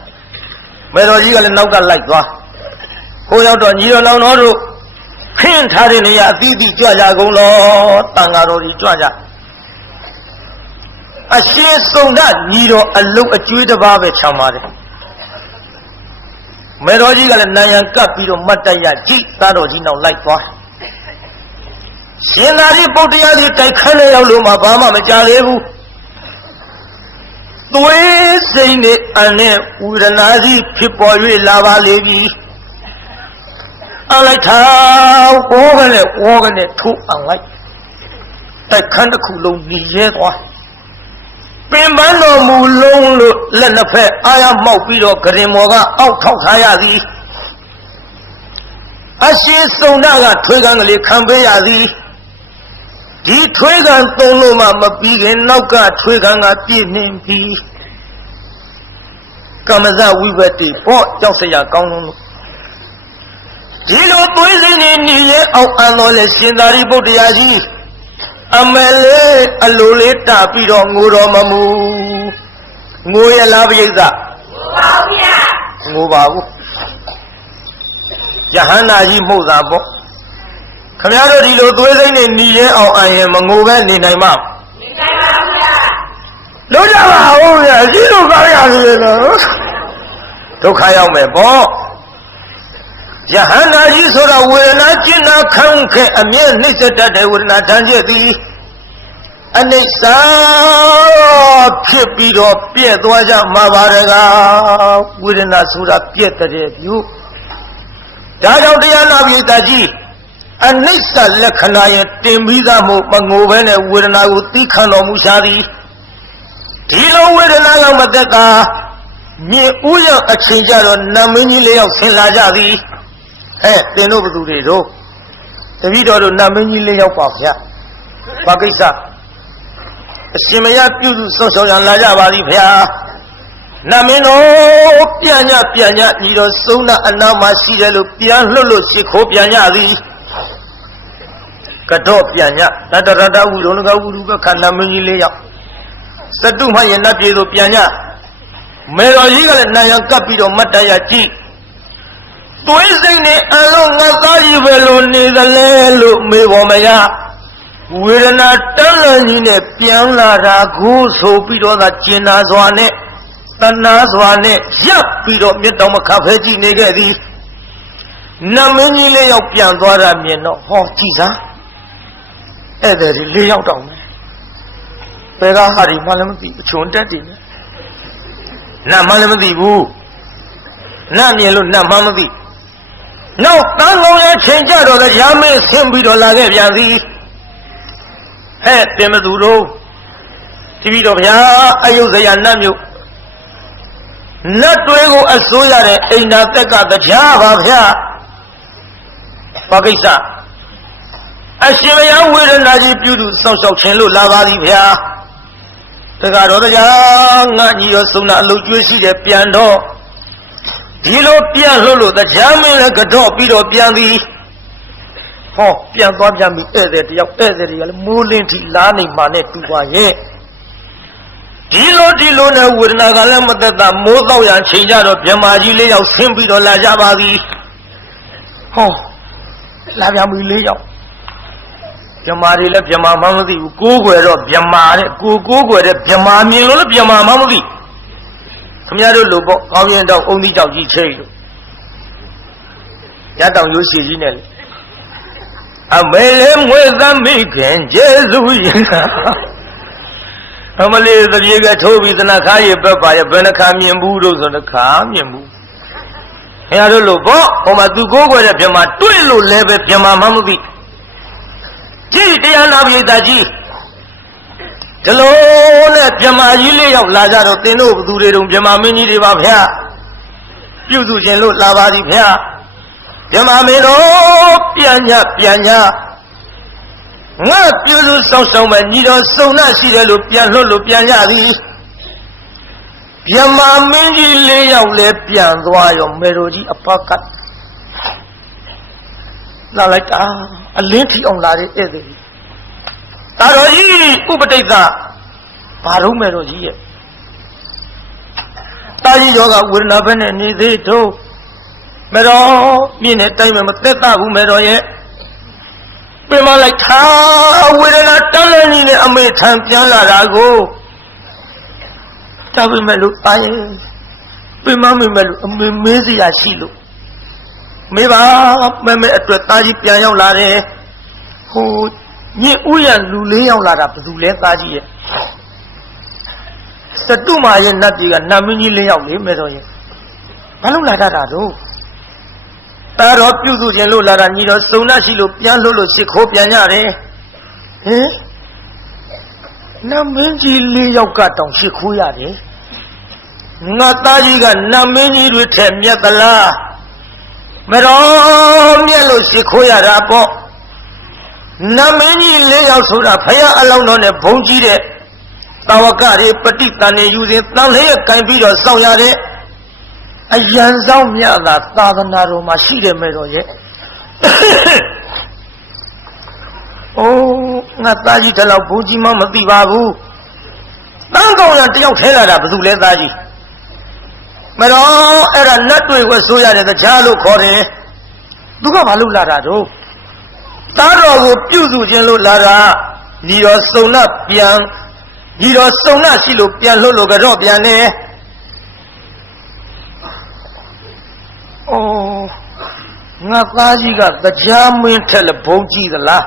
မေတော်ကြီးကလည်းနောက်ကလိုက်သွားကိုရောက်တော့ညီတော်လောင်တော်တို့ခင်းထားတဲ့နေရာအသီးသီးကြွကြကုန်လောတန်ဃာတော်ကြီးကြွကြအရှိစုံဒညီတော်အလုတ်အကျွေးတစ်ပါးပဲခြံပါတယ်မေတော်ကြီးကလည်းနာယံကပ်ပြီးတော့မတ်တရကြည့်သားတော်ကြီးနောက်လိုက်သွားရှင်သာရိပုတ္တရာကြီးတိုက်ခန်းထဲရောက်လို့မှဘာမှမကြသေးဘူးသွေးစိမ့်နဲ့အနဲ့ဝေဒနာကြီးဖြစ်ပေါ်၍လာပါလေပြီအလိုက်ထားဝေါကနေထိုးအောင်လိုက်တိုက်ခန်းတစ်ခုလုံးညီရဲသွားပင်ပန်းတော်မူလုံးလို့လက်နှစ်ဖက်အာရမောက်ပြီးတော့ဂရင်မော်ကအောက်ထောက်ထားရသည်အရှိစုံနာကထွေးကံကလေးခံပေးရသည်ဒီထွေးကံသုံးလို့မှမပြီးခင်နောက်ကထွေးကံကပြည့်နှင်းပြီးကမ္မဇဝိဘတ်တိပေါ့ကြောက်စရာကောင်းလို့ဒီလိုသွေးစိမ့်နေနေရဲ့အောက်အန်တော်လဲရှင်သာရိပုတ္တရာကြီးအမဲလေးအလိုလေးတပြီးတော့ငိုတော်မမူငိုရလားပြိဿငိုပါဘူးဗျာငိုပါဘူးယဟန္တာကြီးမှုသာပေါ့ခင်ဗျားတို့ဒီလိုသွေးစိမ့်နေနေရဲ့အောင်အန်ရင်မငိုပဲနေနိုင်မှာနေနိုင်ပါဘူးဗျာလုံးကြပါဦးဗျာရှိလို့ကောင်းရပြီလို့ဒုက္ခရောက်မယ်ပေါ့ယဟန္တာကြီးဆိုတာဝေဒနာကျင့်တာခံခဲ့အမြဲနှိစ္စတတ်တဲ့ဝေဒနာထမ်းကျက်သည်အနိစ္စဖြစ်ပြီးတော့ပြည့်သွားကြမှာပါတကားဝေဒနာဆိုတာပြည့်တဲ့ပြုဒါကြောင့်တရားနာပိဋကကြီးအနိစ္စလက္ခဏာရဲ့တင်ပြီးသားမို့မငိုဘဲနဲ့ဝေဒနာကိုသိခံတော်မူရှာသည်ဒီလိုဝေဒနာကမသက်သာမြင်ဥရအချိန်ကြတော့နတ်မင်းကြီး၄ယောက်ဆင်လာကြသည်သင်တို့ဘသူတွေတို့တပည့်တော်တို့နတ်မင်းကြီး၄ယောက်ပါဗျာဘာကိစ္စအရှင်မယပြုစုစောင့်ရှောက်ရန်လာကြပါသည်ဗျာနတ်မင်းတို့ပြန်ညညီတော်သုံးနာအနာမှာရှိတယ်လို့ပြန်လွတ်လို့ရှ िख ိုးပြန်ညသည်ကတော့ပြန်ညတတရတဝုရုံကဝုရုကခန္ဓာမင်းကြီး၄ယောက်စတုမယနတ်ပြည်သို့ပြန်ညမေတော်ကြီးကလည်းနာယံကပ်ပြီးတော့မတ်တရကြည့်သွေးစိမ့်နဲ့အလုံးငါသားကြီးပဲလို့နေသလဲလို့မေပေါ်မရဝေဒနာတန်းလန်းကြီးနဲ့ပြန်လာတာကိုဆိုပြီးတော့သာကျင်နာစွာနဲ့တဏှာစွာနဲ့ရပ်ပြီးတော့မျက်တောင်မခတ်ဖဲကြည့်နေခဲ့သည်နတ်မင်းကြီး၄ယောက်ပြန်သွားတာမြင်တော့ဟောကြည့်စားဧည့်သည်၄ယောက်တောင်ဘယ်ကဟာဒီမှလည်းမသိအချုံတက်တယ်နတ်မှလည်းမသိဘူးနတ်မြင်လို့နတ်မှမသိနောက်တန်ကုန်ရဲ့ချိန်ကြတော့တရားမင်းဆင်းပြီးတော့လာခဲ့ပြန်သည်တင်မသူတို့ကြည့်ပြီးတော့ဗျာအယုဇ္ဇယာနတ်မြို့နတ်တွေးကိုအစိုးရတဲ့အိန္ဒာသက်ကတရားပါဗျာဘာကိစ္စအရှင်မယဝေဒနာကြီးပြုစုစောင့်ရှောက်ခြင်းလို့လာပါသည်ဗျာတက္ကတော်တရားငါညီရောသုံးနာအလုပ်ကျွေးရှိတယ်ပြန်တော့ဒီလိုပြန်လို့တရားမင်းလည်းကတော့ပြီးတော့ပြန်သည်ဟောပြန်သွားပြန်ပြီဧည့်သည်တယောက်ဧည့်သည်တွေကလည်းမိုးလင်းထိလားနေမှနဲ့တူပါရဲ့ဒီလိုနဲ့ဝေဒနာကလည်းမသက်သာမိုးတော့ရချိန်ကြတော့မြမကြီး၄ယောက်ဆင်းပြီးတော့လာကြပါသည်ဟောလာပြန်ပြီ၄ယောက်မြမတွေလည်းမြမမှမသိဘူးကိုးကွယ်တော့မြမတဲ့ကိုးကွယ်တဲ့မြမမြင်လို့လည်းမြမမှမသိခင်ဗျားတို့လို့ပေါ့ကောင်းရင်တော့အုံသီးကြောက်ကြီးချိတ်လို့ရတောင်ရိုးစီကြီးနဲ့လေအမေလေးမွေးသမိခင်ကျေးဇူးရင် အမလေးသပြေကထိုးပြီးသနခါရပက်ပါရဲ့ဘယ်နှခါမြင်ဘူးလို့ဆိုတော့ခါမြင်ဘူးခင်ဗျားတို့လို့ပေါ့ဟိုမှာသူကိုးကွယ်တဲ့ပြမတွေ့လို့လည်းပဲပြမမှမသိကြည့်တရားနာပိဋကကြီးဒီလိုနဲ့ပြမကြီးလေးရောက်လာကြတော့သင်တို့ဘသူတွေတုံပြမမင်းကြီးတွေပါဗျာပြုစုခြင်းလို့လာပါသည်ဗျာပြမမင်းတို့ပြန်ညငါပြုစုဆောင်မဲ့ညီတော်စုံနှရှိတယ်လို့ပြန်လွတ်လို့ပြန်ရသည်ပြမမင်းကြီးလေးယောက်လည်းပြန်သွားရောမေတော်ကြီးအဖကလာလိုက်တာအလင်းထီအောင်လာတဲ့ဧည့်သည်ဒါတော်ကြီးဥပတိတ်သာဘာလို့မေတော်ကြီးရဲ့တာကြီးယောဂဝေဒနာပဲနဲ့နေသေးတော့မေတော်မြင့်တဲ့တိုင်းမှာမသက်သာဘူးမေတော်ရဲ့ပြင်မလိုက်တာဝေဒနာတန်းလည်းကြီးနဲ့အမေထံပြန်လာတာကိုတာပြင်မဲ့လို့တာရင်ပြင်မမိမဲ့လို့အမေမေးစရာရှိလို့မေးပါမဲအတွက်တာကြီးပြန်ရောက်လာတယ်ဟိုညဥ်ဥရလူလေးရောက်လာတာဘယ်သူလဲတာကြီးရဲ့စတုမာရဲ့နတ်ကြီးကနတ်မင်းကြီးလေးရောက်လေမဲတော်ရဲ့ဘာလို့လာတာတော့တာတော်ပြုစုခြင်းလို့လာတာညီတော်စုံနှရှိလို့ပြန်လို့ရှ िख ိုးပြန်ရတယ်ဟင်နတ်မင်းကြီးလေးယောက်ကတောင်ရှ िख ိုးရတယ်ငါသားကြီးကနတ်မင်းကြီးတွေထက်မြတ်သလားမတော်မြတ်လို့ရှ िख ိုးရတာပေါ့နတ်မင်းကြီးလေးယောက်ဆိုတာဖယားအလောင်းတော်နဲ့ဘုံကြီးတဲ့တာဝကတွေပဋိသန္ဓေယူစဉ်တန်လျက်ကင်ပြီးတော့စောင့်ရတဲ့အယံဆောင်မြတ်သာသာသနာတော်မှာရှိတယ်မဲ့တော်ရဲ့အိုးငါသားကြီးတလောက်ဘုန်းကြီးမှမသိပါဘူးတန်းကောင်ရတယောက်ထဲလာတာဘယ်သူလဲသားကြီးမတော်အဲ့ဒါနတ်တွေဝက်ဆိုးရတဲ့တရားလို့ခေါ်တယ်သူကဘာလို့လာတာတော့သားတော်ကိုပြုစုခြင်းလို့လာတာညီတော်စုံနှရှိလို့ပြန်လှုပ်လို့ကတော့ပြန်နေအိုးငါသားကြီးကတရားမင်းထက်လည်းဘုံကြီးသလား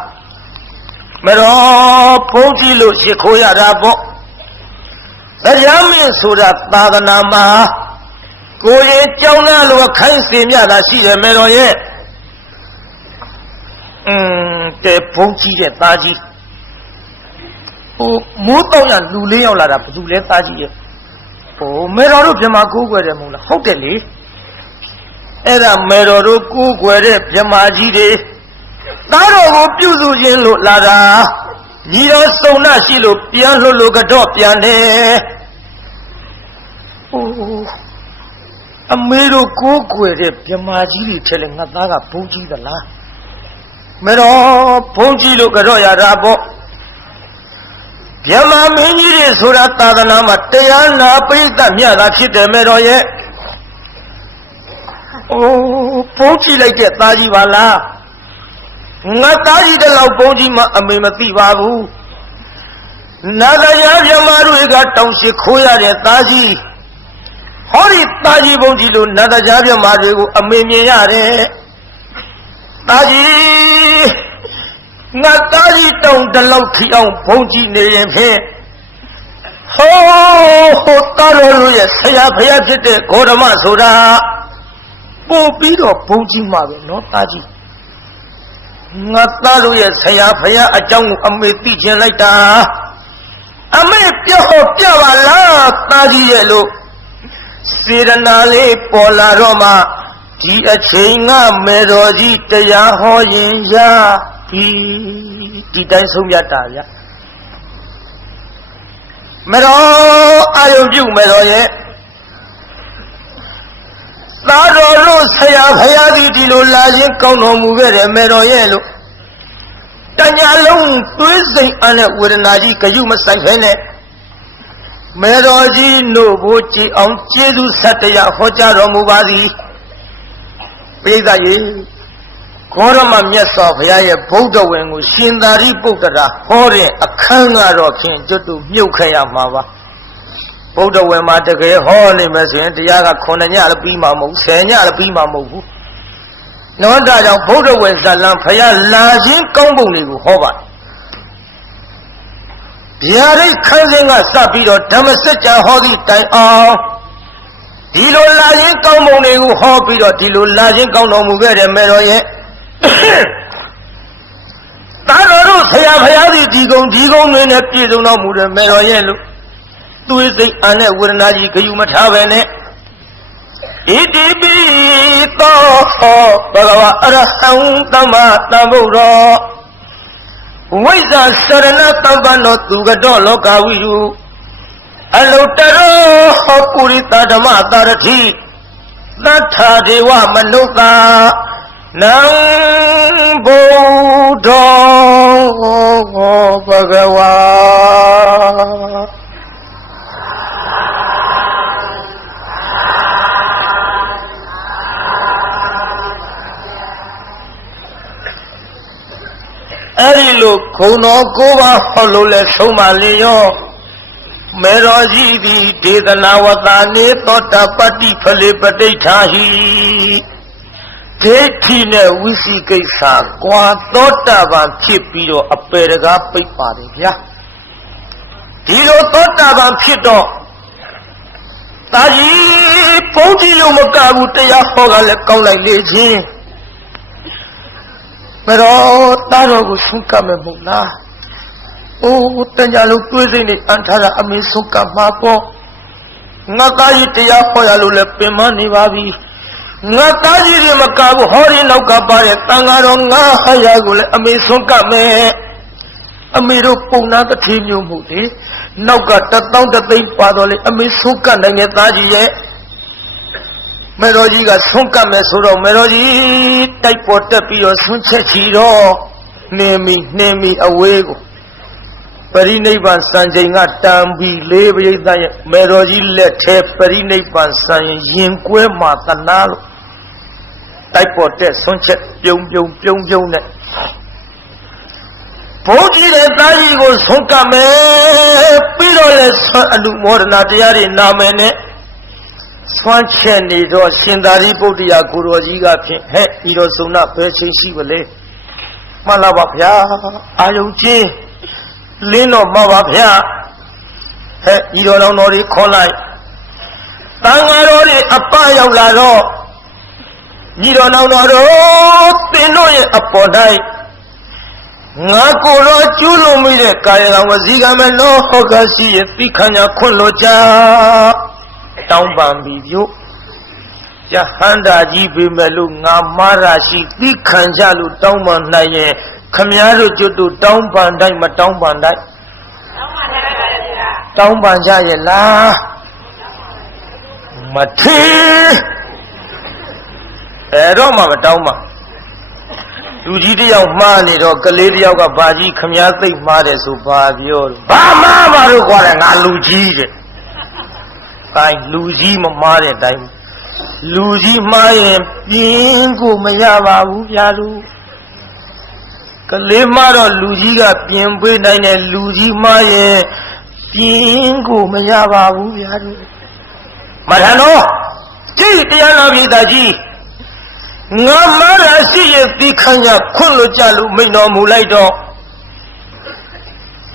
မတော်ဘုံကြီးလို့ရှ िख ိုးရတာပေါ့တရားမင်းဆိုတာသာသနာမှာကိုရင်ကြောင်းသားလိုခိုင်းစေမြတာရှိတယ်မတော်ရဲ့ကဲဘုံကြီးတဲ့သားကြီးဟိုမိုးတော့ရလူလေးရောက်လာတာဘယ်သူလဲသားကြီးရဲ့ဟိုမေတော်တို့ပြမကိုးကွယ်တယ်မဟုတ်လားဟုတ်တယ်လေအဲ့ဒါမေတော်တို့ကိုးကွယ်တဲ့ပြမကြီးတွေသားတော်ကိုပြုစုခြင်းလို့လာတာညီတော်စုံနှရှိလို့ပြန်လှလို့ကတော့ပြန်တယ်ဟိုအမေတို့ကိုးကွယ်တဲ့ပြမကြီးတွေထက်လည်းငါသားကဘုန်းကြီးသလားမေတော်ဘုန်းကြီးလို့ကတော့ရတာပေါ့ပြမမင်းကြီးတွေဆိုတာသာသနာမှာတရားနာပိဋကမြတ်တာဖြစ်တယ်မေတော်ရဲ့အိုးဘုန်းကြီးလိုက်တဲ့သားကြီးပါလားငါသားကြီးတလောက်ဘုန်းကြီးမှအမေမသိပါဘူးနာတရားပြမတွေကတောင်ရှ िख ိုးရတဲ့သားကြီးဟောဒီသားကြီးဘုန်းကြီးလို့နာတရားပြမတွေကိုအမေမြင်ရတယ်သားကြီးငါသားကြီးတောင်တလောက်ထီအောင်ဘုန်းကြီးနေရင်ဖြင့်ဟိုသားတော်တို့ရဲ့ဆရာဖယားဖြစ်တဲ့ဂေါတမဆိုတာပို့ပြီးတော့ဘုန်းကြီးမှာပဲနော်သားကြီးငါသားတို့ရဲ့ဆရာဖယားအကြောင်းကိုအမေသိချင်လိုက်တာအမေပြောပြပါလားသားကြီးရဲ့လို့စေရနာလေးပေါ်လာတော့မှဒီအချိန်ကမေတော်ကြီးတရားဟောရင်ရဒီတိုင်းဆုံးဖြတ်တာဗျမေတော်အာယုပြုမေတော်ရဲ့သားတော်တို့ဆရာဖယားကြီးဒီလိုလာခြင်းကောင်းတော်မူခဲ့တယ်မေတော်ရဲ့လို့တညာလုံးသွေးစိမ်အနဲ့ဝေဒနာကြီးဂယုမဆိုင်ဖဲနဲ့မေတော်ကြီးနို့ကိုကြည်အောင်ကျေးဇူးဆက်တရားဟောကြားတော်မူပါသည်ပိဋကရေဂေါရမမြတ်စွာဘုရားရဲ့ဗုဒ္ဓဝင်ကိုရှင်သာရိပုတ္တရာဟောတဲ့အခန်းကတော့ဖြင့်ကျွတ်တူမြုပ်ခဲ့ရမှာပါဗုဒ္ဓဝင်မှာတကယ်ဟောနေမယ်ဆိုရင်တရားက9ညလည်းပြီးမှာမဟုတ်10ညလည်းပြီးမှာမဟုတ်ဘူးနော်ဒါကြောင့်ဗုဒ္ဓဝင်ဇလံဘုရားလာခြင်းကောင်းပုံတွေကိုဟောပါ ဗျာဒိတ်ခန်းစဉ်ကစပြီးတော့ဓမ္မစကြာဟောသည့်တိုင်အောင်ဒီလိုလာရင်ကောင်းပုံတွေကိုဟောပြီးတော့ဒီလိုလာရင်ကောင်းတော်မူခဲ့တဲ့မေတော်ရဲ့တာတော်တို့ဆရာဖရာသည်ဒီကုံတွေနဲ့ပြည့်စုံတော်မူတဲ့မေတော်ရဲ့လို့သွေးစိတ်အာနဲ့ဝေဒနာကြီးဂယုမထားပဲနဲ့ဣတိပိသောဘဂဝါအရဟံသမ္မာသမ္ဗုဒ္ဓောဝိဇ္ဇာစရဏတမ္ပန္နောသူကတော့လောကဝိယုအလုတရောဟောပုရိသဓမ္မတာရတိသတ္ထာဒေဝမနုဿာနံဗုဒ္ဓောဘဂဝါအဲ့ဒီလိုခုံတော်ကိုပါဟောလို့လဲဆုံးမလေရောမေတော်ကြီးသည်ဒေသနာဝတာနေသောတာပတ္တိဖလေပဋိဋ္ဌာဟိဒိဋ္ဌိနဲ့ဝိသိကိစ္စကွာသောတာပန်ဖြစ်ပြီးတော့အပေတကားပိတ်ပါတယ်ဗျာဒီလိုသောတာပန်ဖြစ်တော့တာကြီးပုံကြည့်လို့မကဘူးတရားဟောကလည်းကောင်းလိုက်လေချင်းမတော်တာတော်ကိုဆုံးကမယ်မဟုတ်လားအိုးတညာလုံးတွေးစိမ့်နေအန်ထားတာအမင်းဆုံးကမှာပေါ့ငါသားကြီးတရားဟောရလို့လည်းပင်မနေပါပြီငါသားကြီးတွေမကဘူးဟောဒီနောက်ကပါတဲ့တန်ဃာတော်ငါဟရကိုလည်းအမင်းဆုံးကမယ်အမေတို့ပုံနာတစ်ထီမျိုးမှုလေနောက်က1000 သိန်းပါတော့လေအမင်းဆုံးကနိုင်တဲ့သားကြီးရဲ့မေတော်ကြီးကဆုံးကမယ်ဆိုတော့မေတော်ကြီးတိုက်ပေါ်တက်ပြီးတော့ဆွန့်ချက်ချီတော့နေမီအဝေးကိုပရိနိဗ္ဗာန်စံချိန်ကတန်ပြီးလေးပရိသတ်ရဲ့မေတော်ကြီးလက်ထဲပရိနိဗ္ဗာန်စံရင်ကွဲမှာသနာလို့တိုက်ပေါ်တက်ဆွန့်ချက်ပြုံနဲ့ဘုန်းကြီးတဲ့သားကြီးကိုဆုံးကမယ်ပြီးတော့လဲအနုမောဒနာတရားတွေနာမယ်နဲ့ဆွမ်းချက်နေတော့ရှင်သာရိပုတ္တရာကိုတော်ကြီးကဖြင့်ဟဲ့ဤတော်ဆုံးနာဘယ်ချိန်ရှိပါလဲမှန်လားပါဗျာအာယုံကြီးလင်းတော့မှာပါဗျာဟဲ့ဤတော်တော်တွေခေါ်လိုက်တန်ဃာတော်တွေအပရောက်လာတော့ဤတော်တော်တို့သင်တို့ရဲ့အပေါ်၌ငါကိုယ်တော်ကျူးလွန်မိတဲ့ကာယကံဝစီကံမနောဟောကရှိရဲ့သိခဏခွင့်လို့ကြတောင်းပန်ပြီပြုယဟန္တာကြီးပေမဲ့လို့ငါမာရရှိသိခံကြလို့တောင်းပန်နိုင်ရင်ခမည်းတော်ကျွတ်တို့တောင်းပန်တိုင်းမတောင်းပန်တိုင်းတောင်းပန်ကြရဲ့လားမထီအဲ့တော့မှမတောင်းပါလူကြီးတယောက်မှားနေတော့ကလေးတယောက်ကဘာကြီးခမည်းသိပ်မှားတယ်ဆိုဘာပြောလို့ဘာမှားပါလို့ခေါ်တယ်ငါလူကြီးတဲ့တိုင်းလူကြီးမမားတဲ့အတိုင်းလူကြီးမှားရင်ပြင်းကိုမရပါဘူးဗျာလူကလေးမှားတော့လူကြီးကပြင်ပေးနိုင်တယ်လူကြီးမှားရင်ပြင်းကိုမရပါဘူးဗျာလူမထန်တော့ကြည့်တရားနာပြည်သားကြီးငါမားရရှိရဲ့ဒီခန့်ရခွန့်လို့ကြလို့မိန်တော်မူလိုက်တော့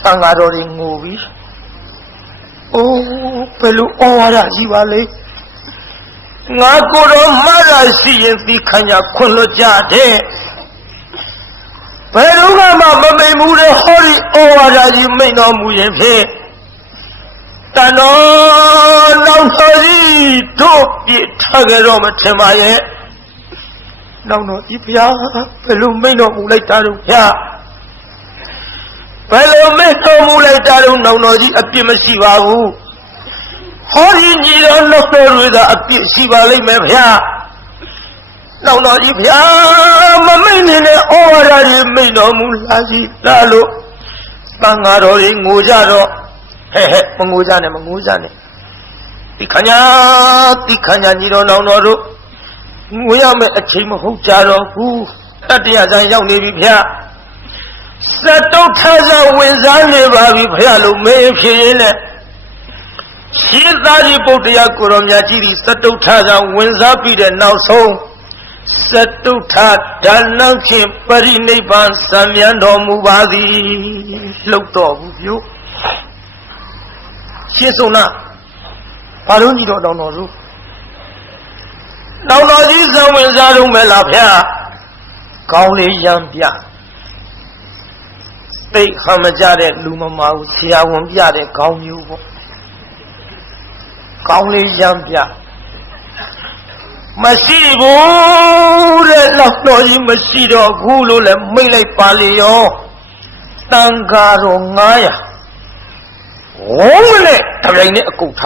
တန်ဃာတော်တွေငိုပြီအိုးဘယ်လိုဩဝါဒကြီးပါလဲငါကိုယ်တော်မှားတာရှိရင်ဒီခန့်ရခွန့်လို့ကြတဲ့ဘယ်တော့မှမမိန်ဘူးတဲ့ဟောဒီဩဝါဒကြီးမိန်တော်မူရင်ဖြင့်တန်တော်နောက်တော်ကြီးတို့ပြထားကြတော့မထင်ပါရဲ့နောက်တော့ဤဘုရားဘယ်လိုမိန်တော်မူလိုက်တာတော့ဗျာဘယ်လိုမိန်တော်မူလိုက်တာတော့နောက်တော်ကြီးအပြစ်မရှိပါဘူးဟောဒီညီတော်နောက်တော်တွေကအပြစ်ရှိပါလိမ့်မယ်ဗျာနောက်တော်ကြီးဗျာမမိန်နေတဲ့ဩဝါဒကြီးမိန်တော်မူလာကြီးလာလို့တန်ဃာတော်တွေငိုကြတော့ဟဲ့မငိုကြနဲ့ဒီခညာညီတော်နောက်တော်တို့ငွေရမယ့်အချိန်မဟုတ်ကြတော့ဘူးတတရားဆိုင်ရောက်နေပြီဗျာစတုထဇဝင်စားနေပါပြီဗျာလို့မေးဖြစ်ရင်းနဲ့ရှင်သာရိပုတ္တရာကိုရောမြတ်ကြီးဒီစတုထဇဝင်စားပြီးတဲ့နောက်ဆုံးစတုထဒါနဖြင့်ပရိနိဗ္ဗာန်စံမြန်းတော်မူပါသည်လှုပ်တော်မူပြု ဖြစ်ဆုံးနာဘာလို့ညီတော်တောင်းတော်စုတောင်းတော်ကြီးဇံဝင်စားတော့မယ်လားဗျာကောင်းလေးရံပြသိခမကြတဲ့လူမမာဘူးဆရာဝန်ပြတဲ့ခေါင်းမျိုးပေါ့ကောင်းလေးရံပြမရှိဘူးတဲ့လောက်တော်ကြီးမရှိတော့ဘူးလို့လည်းမိတ်လိုက်ပါလေရောတန်ခါတော်900ဝုန်းနဲ့တပြိုင်နဲ့အကုတ်ထ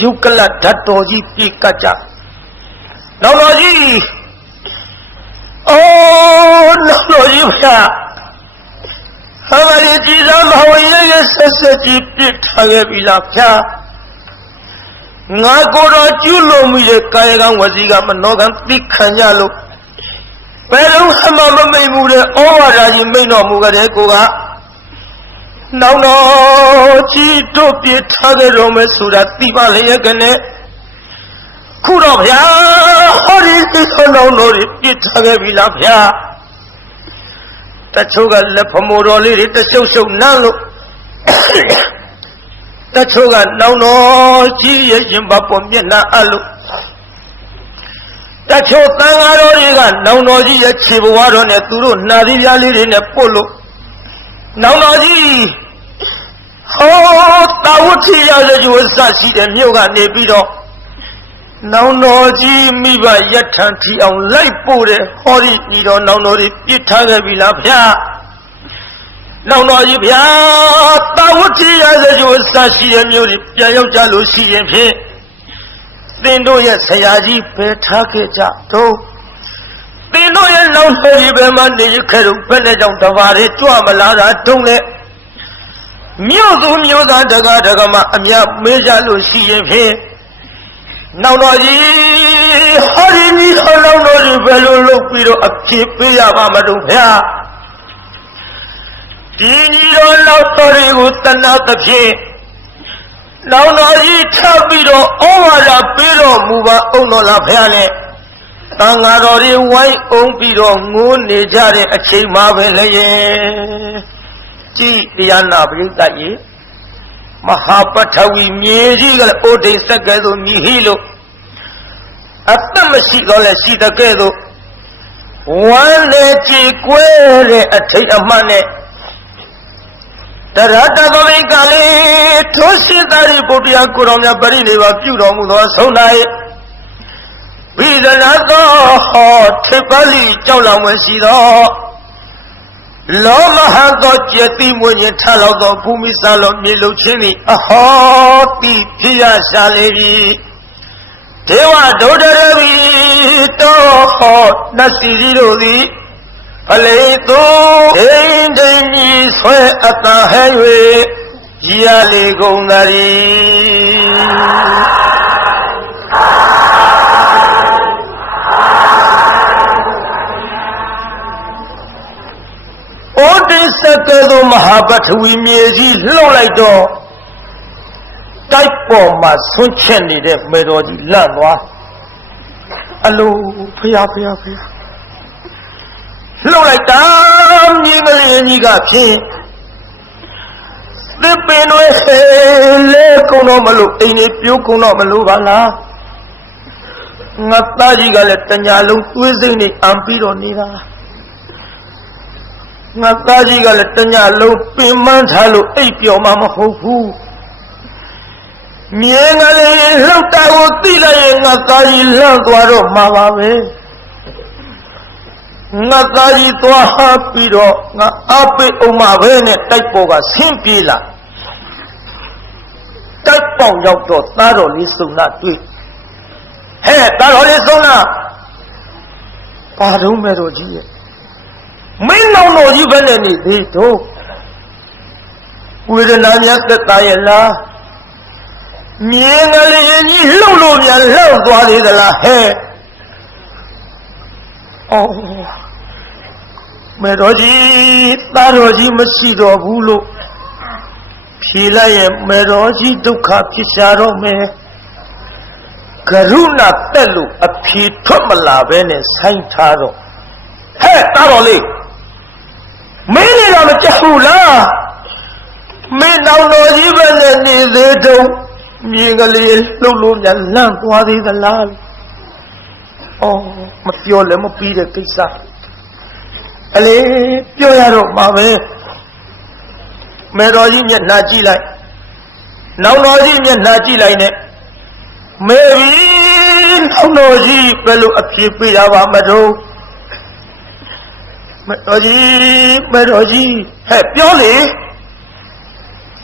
ယုကလဓာတ်တော်ကြီးပြေကတ်ကြနောက်တော်ကြီးအိုးနောက်တော်ကြီးဗျာဟာမလေးကြည်စမ်းမဝင်ရဲ့ဆက်ဆက်ကြီးပြစ်ထားခဲ့ပြီလားဗျာငါကိုယ်တော်ကျူးလို့မိတဲ့ကာယကံဝစီကမနောကံသိခံရလို့ဘယ်လုံးအမှမမိတ်မှုတဲ့ဩဝါဒကြီးမိတ်တော်မူကြတဲ့ကိုကနောက်တော့ကြည်တို့ပြထားကြတော့မယ်ဆိုတာသိပါလေရဲ့ကနဲ့ခုတော့ဗျာဟောဒီသိသောနောက်တော်ပြထားခဲ့ပြီလားဗျာတချို့ကလက်ဖမိုးတော်လေးတွေတရှုပ်ရှုပ်နမ်းလို့တချို့ကနောင်တော်ကြီးရဲ့ရင်ပါပေါ်မျက်နှာအလို့တချို့သံဃာတော်တွေကနောင်တော်ကြီးရဲ့ခြေဘဝတော်နဲ့သူတို့နှာသီးပြားလေးတွေနဲ့ပို့လို့နောင်တော်ကြီးဟောတာဝတိရတဲ့ကျိုးစရှိတဲ့မြို့ကနေပြီးတော့နောင်တော်ကြီးမိဘယထံထီအောင်လိုက်ပို့တယ်ဟောဒီညီတော်နောင်တော်ကြီးပြစ်ထားခဲ့ပြီလားဗျာနောင်တော်ကြီးဗျာတာဝတိရတဲ့ကျိုးစရှိတဲ့မြို့ကြီးပြန်ရောက်ကြလို့ရှိရင်ဖြင့်သင်တို့ရဲ့ဆရာကြီးပဲထားခဲ့ကြတော့သင်တို့ရဲ့နောင်တော်ကြီးပဲမှနေခဲ့တော့ဘယ်နဲ့ကြောင့်တပါးတွေကြွမလာတာတုံးလဲမြို့သူမြို့သားတကားတကမအမြမေးကြလို့ရှိရင်ဖြင့်နောင်တော်ကြီးဟောဒီနီးဟောနောင်တော်ကြီးဘယ်လိုလုပ်ပြီးတော့အဖြစ်ပေးရပါမလို့ဗျာဒီညီတော်လောက်တော်တွေကိုတဏှာသဖြင့်နောင်တော်ကြီးထပ်ပြီးတော့ဩဝါဒပေးတော်မူပါအောင်တော်လားဗျာလေတန်ဃာတော်တွေဝိုင်းအောင်ပြီးတော့ငိုးနေကြတဲ့အချိန်မှပဲလေကြည်တရားနာပရိသတ်ကြီးမဟာပထဝီမြေကြီးကလည်းအိုဒိဆက်ကဲသို့မြည်ဟိလို့အသက်မရှိတော့လဲရှိတဲ့ကဲသို့ဝမ်းလေကြည်ကွဲတဲ့အထိတ်အမှတ်နဲ့တရတသမိကလေးထိုးရှိသားရီပုတ္တရာကိုတော်မြတ်ပရိနိဗ္ဗာန်ပြုတော်မူသောဆုံး၌ဝိဒနာသောဟောထိပ်ပါးလီကြောက်လောင်ွယ်ရှိသောလောမဟာသောကျတိမွေညထလောက်သောဘူမိစာလောမြေလုံချင်းသည်အဟောတိဖြစ်ရရှာလေပြီဒေဝဒုဒရဝီတောဟောနတ်စီရီတို့သည်ဖလေသူဒိန်ဒိန်ကြီးဆွဲအတဟဲ၍ရလေကုန်သာရီဩတိစကဲသို့မဟာပထဝီမြေကြီးလှုပ်လိုက်တော့တိုက်ပေါ်မှာဆွန့်ချက်နေတဲ့မေတော်ကြီးလန့်သွားအလိုဖျားလှုပ်လိုက်တာမြေကလေးကြီးကဖြင့်သစ်ပင်တွေလဲကုန်တော့မလို့အိမ်တွေပြိုးကုန်တော့မလို့ပါလားငါသားကြီးကလည်းတညာလုံးသွေးစိမ့်နေအံပြီးတော့နေတာငါသားကြီးကလည်းတညလုံးပင်မန်းထားလို့အိပ်ပျော်မှမဟုတ်ဘူးမြေငလေးလှုပ်တာကိုသိလိုက်ရင်ငါသားကြီးလန့်သွားတော့မှာပါပဲငါသားကြီးသွားဟာပြီးတော့ငါအပိတ်အောင်မှာပဲနဲ့တိုက်ပေါ်ကဆင်းပြေးလာတိုက်ပေါင်ရောက်တော့သားတော်လေးစုံနာတွေ့ဟဲ့သားတော်လေးစုံနာဘာတော့မဲ့တော်ကြီးရဲ့မင်းနောင်တော်ကြီးပဲနဲ့နေသေးတော့ဝေဒနာများသက်သာရဲ့လားမြင်ကလေးကြီးလှုပ်လို့များလှုပ်သွားသေးသလားဟဲ့အော်မေတော်ကြီးသားတော်ကြီးမရှိတော့ဘူးလို့ဖြေလိုက်ရဲ့မေတော်ကြီးဒုက္ခဖြစ်ရှာတော့မယ်ကရုဏာတက်လို့အဖြေထွက်မလာပဲနဲ့ဆိုင်းထားတော့ဟဲ့သားတော်လေးမင်းလည်းတော့မကြောက်ဘူးလား没闹闹一般的你这种，你个里路路人烂瓜的个哪里？哦，我表了我逼的给啥？哎嘞，表呀肉麻烦，没多少年拿起来，闹闹几年拿起来呢？没比闹闹几不如阿皮不要话没中。没多几，还表嘞。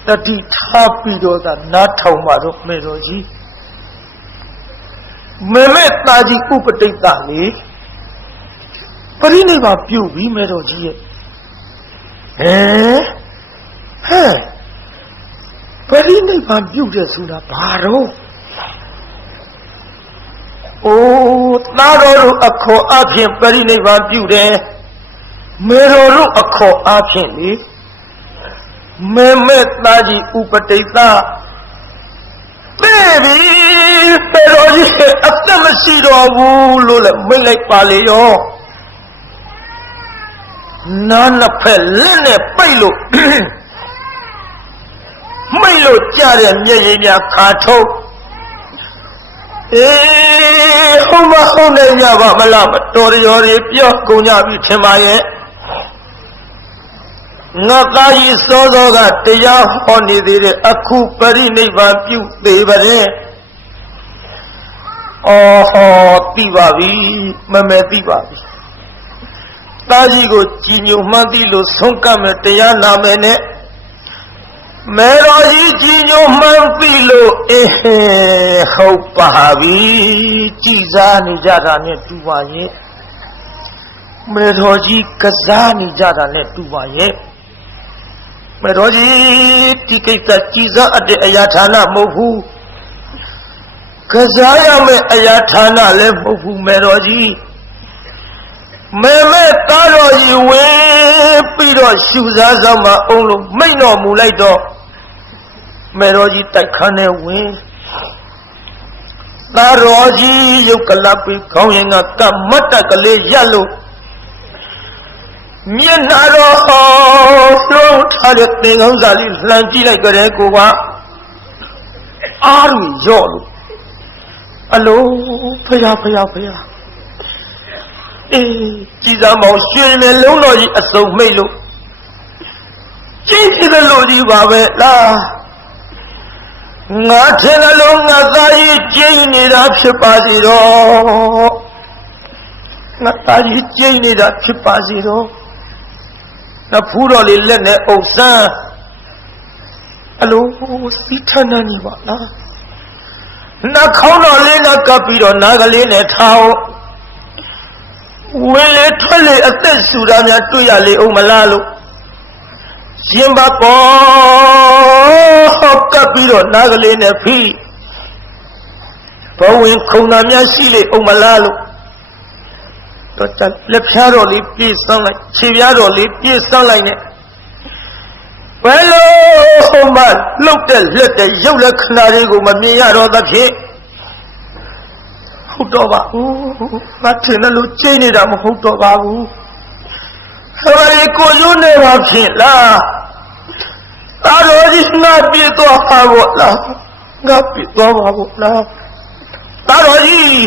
တတိထားပြီးတော့သာနားထောင်ပါတော့မေတော်ကြီးမေမေတာကြီးဥပတိတ်တာလေပရိနိဗ္ဗာန်ပြုပြီးမေတော်ကြီးရဲ့ဟဲ့ပရိနိဗ္ဗာန်ပြုတယ်ဆိုတာဘာတော့အိုးသားတော်တို့အခေါ်အဖြင့်ပရိနိဗ္ဗာန်ပြုတယ်မေတော်တို့အခေါ်အဖြင့်လေမေမေတာကြီးဥပတိတ်တာဘေဘီပေတော်ကြီးအသက်မရှိတော့ဘူးလို့လည်းမိတ်လိုက်ပါလေရောနားနှစ်ဖက်လက်နဲ့ပိတ်လို့မိတ်လို့ကြတဲ့မျက်ရည်များခါထုတ်ဟုတ်မဟုတ်နေကြပါမလားမတော်ရော်တွေပြောကုန်ကြပြီထင်ပါရဲ့ငါသားကြီးစောစောကတရားဟောနေသေးတယ်အခုပရိနိဗ္ဗာန်ပြုသေးပါရဲ့အော်ဟောသိပါပြီမမဲသိပါပြီသားကြီးကိုကြည်ညိုမှန်းသိလို့ဆုံးကပ်မယ်တရားနာမယ်နဲ့မေတော်ကြီးကြည်ညိုမှန်းသိလို့ဟုတ်ပါပြီကြည်စားနေကြတာနဲ့တူပါရဲ့မေတော်ကြီးကစားနေကြတာနဲ့တူပါရဲ့မေတော်ကြီးဒီကိစ္စကြည်စားအရာဌာနမဟုတ်ဘူးကစားရမယ့်အရာဌာနလည်းမဟုတ်ဘူးမေတော်ကြီးမေမေသားတော်ကြီးဝင်ပြီးတော့ရှူစားစမ်းမအောင်လို့မိတ်တော်မူလိုက်တော့မေတော်ကြီးတိုက်ခန်းနဲ့ဝင်သားတော်ကြီးရုပ်ကလပ်ပြီးခေါင်းရင်ကကမတ်တက်ကလေးရက်လို့မျက်နှာတော်လုံးထားတဲ့သင်္ကောင်းစာလေးလှမ်းကြည့်လိုက်ကြတဲ့ကိုကအားရရော့လို့အလိုဖယားကြည်သာမောင်ရွှေနဲ့လုံးတော်ကြီးအစုံမိတ်လို့ကြည်ဖြစ်တဲ့လူကြီးပါပဲလားငါထင်တယ်လို့ငါသားကြီးကျင်းနေတာဖြစ်ပါစေတော့ငါသားကြီးကျင်းနေတာဖြစ်ပါစေတော့နဖူးတော်လေးလက်နဲ့အုပ်ဆန်းအလိုစီထဏန်းကြီးပါလားနှခေါင်းတော်လေးနဲ့ကပ်ပြီးတော့နားကလေးနဲ့ထောင်းဝင်လေထွက်လေအသက်ရှူတာများတွေ့ရလေအောင်မလားလို့ရင်ပါပေါ်ကပ်ပြီးတော့နားကလေးနဲ့ဖိဘဝင်ခုံတာများရှိလေအောင်မလားလို့တော့လက်ဖြားတော်လေးပြေးဆောင်းလိုက်ခြေဖြားတော်လေးပြေးဆောင်းလိုက်နဲ့ဘယ်လိုမှလှုပ်တဲ့လက်တဲ့ရုပ်လက်ခဏလေးကိုမမြင်ရတော့သဖြင့်ဟုတ်တော့ပါဘူးငါထင်တယ်လို့ကျင်းနေတာမဟုတ်တော့ပါဘူးဟဲ့ဒီကိုရုံးနေပါဖြင့်လားသားတော်ကြီးငါပြေးသွားပါဘောလားငါပြေးသွားပါဘောလားသားတော်ကြီး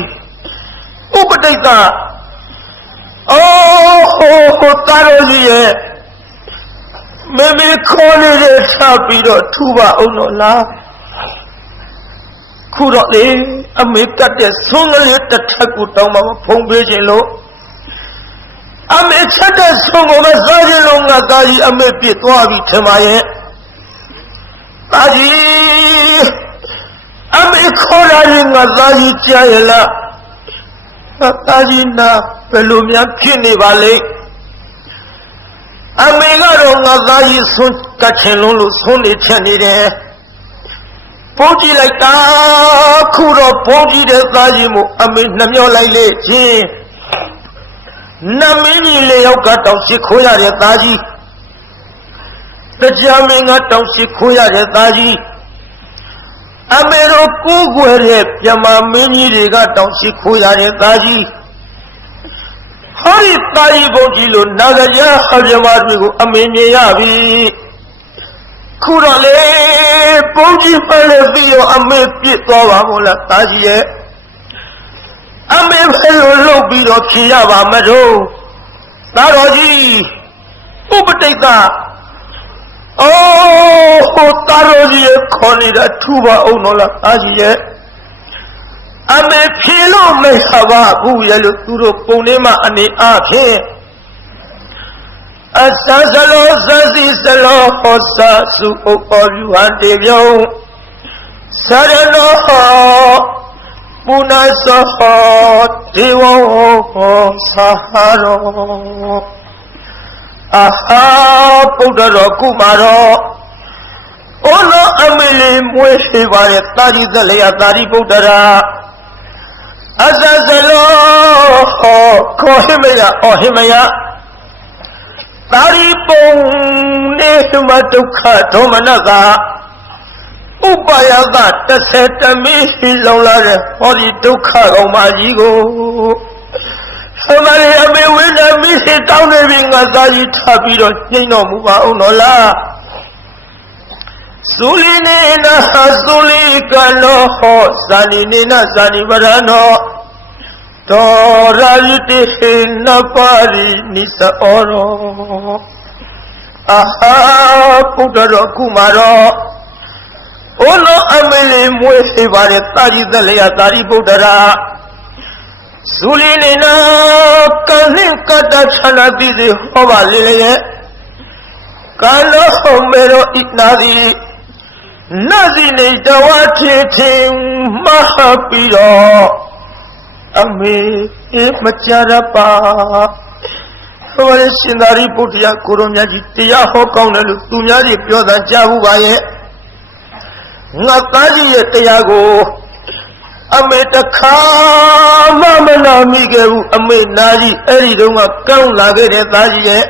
ဥပတိတ်ကသားတော်ကြီးရဲ့မေမေခေါ်နေတဲ့ထားပြီးတော့ထူပါအောင်တော့လားခုတော့လေအမေကတ်တဲ့ဆုံးကလေးတစ်ထပ်ကိုတောင်းမှဖုံးပေးခြင်းလို့အမေချက်တဲ့ဆုံးကိုမစားခြင်းလို့ငါသားကြီးအမေပြစ်သွားပြီထင်ပါရဲ့သားကြီးအမေခေါ်လာရင်ငါသားကြီးကြားရလားငါသားကြီးနာဘယ်လိုများဖြစ်နေပါလိမ့်အမေကတော့ငါသားကြီးဆုံးကတ်ချင်လုံးလို့ဆုံးနေချက်နေတယ်ပုံကြည့်လိုက်တာခုတော့ပုံကြည့်တဲ့သားကြီးမို့အမေနှမျောလိုက်လေချင်းနမင်းကြီးလေးယောက်ကတောင်ရှိခိုးရတဲ့သားကြီးတရားမင်းကတောင်ရှိခိုးရတဲ့သားကြီးအမေတို့ကိုးကွယ်တဲ့ပြမမင်းကြီးတွေကတောင်ရှိခိုးရတဲ့သားကြီးဟောဒီသားကြီးပုံကြည့်လို့နာဂရဟောပြမတွေကိုအမေမြင်ရပြီ ခုတော့လေပုံကြီးမှလည်းပြီးတော့အမေပြစ်သွားပါမို့လားသားကြီးရဲ့အမေဘယ်လိုလုပ်ပြီးတော့ဖြေရပါမလို့သားတော်ကြီးဥပတိတ်ကအိုးဟိုသားတော်ကြီးရဲ့ခေါ်နေတာထူပါအောင်တော့လားသားကြီးရဲ့အမေဖြေလို့မရပါဘူးရဲ့လို့သူတို့ပုံလေးမှအနေအားဖြင့်အစစလောစစီစလောဟောစာစုဥပ္ပောယူဟန်တေပြုံးစရနောပုဏ္ဏသောဒေဝောသာရောအာဟာပုဒ္ဒရောကုမာရောဩနောအမေလေးမွေးရှိပါရဲ့တာကြီးသက်လျာတာရိပုတ္တရာအစစလောခေါ်ဟိမယဩဟိမယတာရိပုံနေမဒုက္ခဒေါမနကဥပယက30တမီးလောင်လာတဲ့ဟောဒီဒုက္ခကောင်မကြီးကိုအမလေးအမေဝိညာဉ်မိစေတောင်းနေပြီငါသားကြီးထပ်ပြီးတော့ညှိတော်မူပါအောင်တော်လားသုလီနေနာသုလီကလောဟောဇာနိနေနာဇာနိဗရနောတောရာယတိနပါရိနိသဩရောအာဟာပုဒ္ဒရောကုမာရောဩလောအမေလေးမွေးစေပါတဲ့တာကြီးသက်လျာတာရိပုတ္တရာသုလီနေနာကံနှင့်ကတ္တဌာနတိစေဟောပါလေရဲ့ကာလောဟောမေရောဣနာတိနသိနေတဝထေထေမဟာပိရောအမေမကြရပါဟောရရှင်သာရိပုတ္တရာကိုရောမြတ်ကြီးတရားဟောကောင်းတယ်လို့သူများကြီးပြောတာကြားဘူးပါရဲ့ငါသားကြီးရဲ့တရားကိုအမေတခါမှမနာမိခဲ့ဘူးအမေနာကြီးအဲ့ဒီတုန်းကကောင်းလာခဲ့တဲ့သားကြီးရဲ့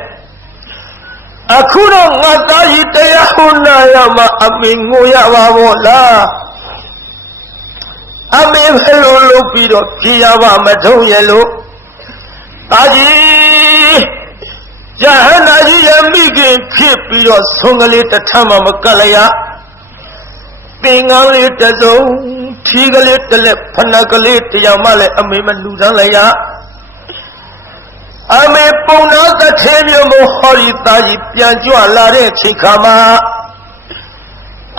အခုတော့ငါသားကြီးတရားဟောနာရမှာအမေငိုရပါဘောလားအမေဘယ်လိုလုပ်ပြီးတော့ဖြေရပါမထုံးရဲ့လို့သားကြီးယဟန္တာကြီးရဲ့မိခင်ဖြစ်ပြီးတော့ဆုံးကလေးတစ်ထပ်မှမကတ်လိုက်ရပင်ကန်းလေးတစ်စုံထီးကလေးတစ်လက်ဖနက်ကလေးတရားမှလည်းအမေမလူတန်းလိုက်ရအမေပုံနာကထဲမျိုးမဟောရီသားကြီးပြန်ကြွလာတဲ့ချိန်ခါမှာ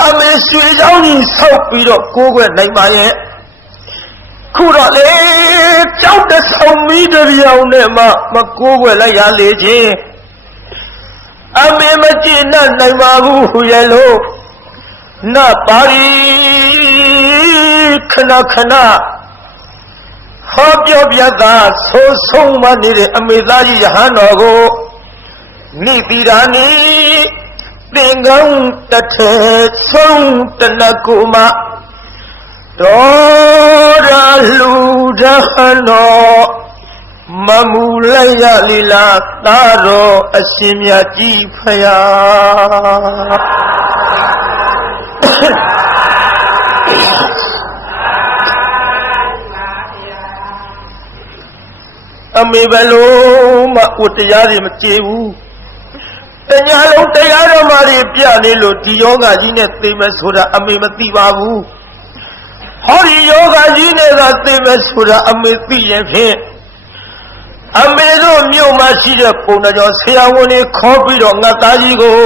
အမေရွှေเจ้าကြီးဆောက်ပြီးတော့ကိုးကွယ်နိုင်ပါရဲ့ခုတော့လေကြောက်တဲ့ဆောင်မီးတပြောင်နဲ့မှမကိုးကွယ်လိုက်ရလေချင်းအမေမကြည့်နိုင်ပါဘူးရဲ့လို့နပါရီခဏခဏဟောပြောပြတာဆိုဆုံးမနေတဲ့အမေသားကြီးယဟန်တော်ကိုနိတိရာနိသင်္ကန်းတစ်ထဲဆုံးတနကုမတော်ရလူဒဟန်တော်မမူလိုက်ရလီလာသာတော်အရှင်မြတ်ကြီးဖယားအမေဘယ်လိုမှဥတရားတွေမကြေဘူးတညာလုံးတရားတော်မှတွေပြနေလို့ဒီယောဂကြီးနဲ့သိမယ်ဆိုတာအမေမသိပါဘူးဟောဒီယောဂကြီးနဲ့သာသိမယ်ဆိုတာအမေသိရင်ဖြင့်အမေတို့မြို့မှာရှိတဲ့ပုံတော်ကျော်ဆရာဝန်တွေခေါ်ပြီးတော့ငါသားကြီးကို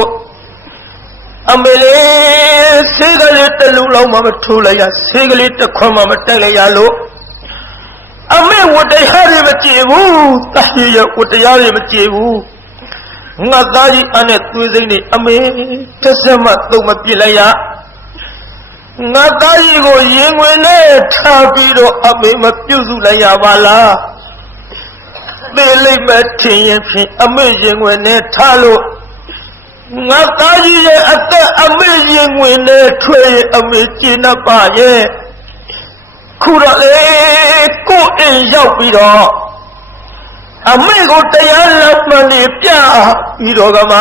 အမေလေးဆေးကလေးတစ်လုံးလောက်မှမထိုးလိုက်ရဆေးကလေးတစ်ခွက်မှမတိုက်လိုက်ရလို့အမေဝတ္တရားတွေမကြည့်ဘူးတာကြီးရဲ့ဝတ္တရားတွေမကြည့်ဘူးငါသားကြီးအနဲ့သွေးစိမ့်နေအမေတစ်စက်မှသုံးမပြစ်လိုက်ရငါသားကြီးကိုရင်ဝင်နဲ့ထားပြီးတော့အမေမပြုတ်စုလိုက်ရပါလားသေလိုက်မထင်ရင်ဖြင့်အမေရင်ဝင်နဲ့ထားလို့ငါသားကြီးရဲ့အသက်အမေရင်ဝင်နဲ့ထွေးအမေကျင့်တတ်ပါရဲ့ခုတော့လေကိုယ်အိမ်ရောက်ပြီးတော့အမေကိုတရားလက်မှန်နေပြပြီးတော့ကမှ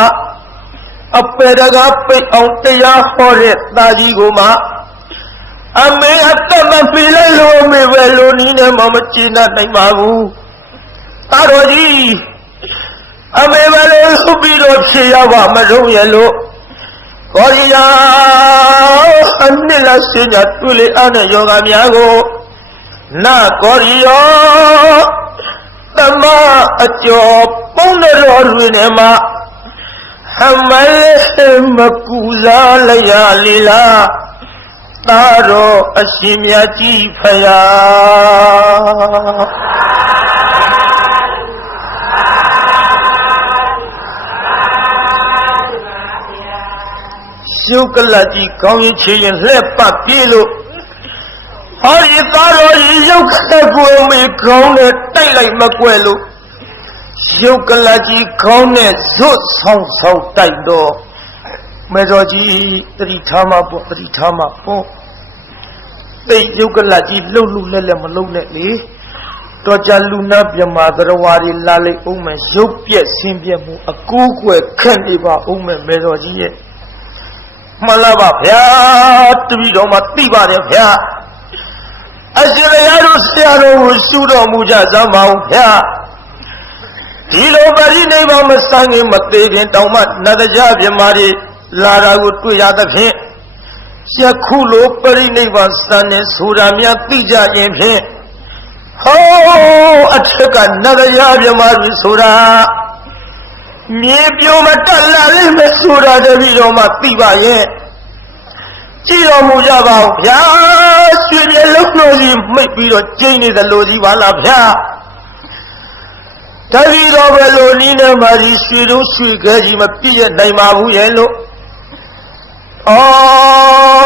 အပေတကားပိတ်အောင်တရားဟောတဲ့သားကြီးကိုမှအမေအသက်မပြေလိုက်လို့အမေပဲလို့နီးနေမှမကျင့်တတ်နိုင်ပါဘူးသားတော်ကြီးအမေပဲလို့ပြီးတော့ဖြေရပါမလို့ရဲ့လို့ Korea Anila Sinya Tuli Ana Yoga Miago Na Korea Tama Ajo Pondero Ruinema Hamale Makuza Laya Lila Taro Ashimya Jifaya Shukalaji Kong Chin Lepa Pilo Hari Taro Yukalagu Me Kong Tailai Makwelo Shukalaji Kong Zut Song Song Taido Meroji Tritama Po They Yukalaji Lulu Lele Malone Toja Luna Biamadrawari Lale Ume Yupia Simbiamu a Kukwe Kaniba Ume Meroji Malaba Pia to be Roma Tiba de Pia Asirayaro Siaro Sudo Muja Zamau Pia Tilo Bari Neva Mustangi Matavian Taumat Nadaja Mari Lara Gutuya the Pin Siakulo Bari Neva Sane Suramia Tija in Pin Oh, I took another Yabamari Sura Maybe you might tell me Sura the Vido Matiba yet. Giro Mujaba, yes, you look nosy, maybe the Janie the Lodi Valabia. Davido Velonina Mari Swido Swigaji Mapia Naimabu Yellow. Oh,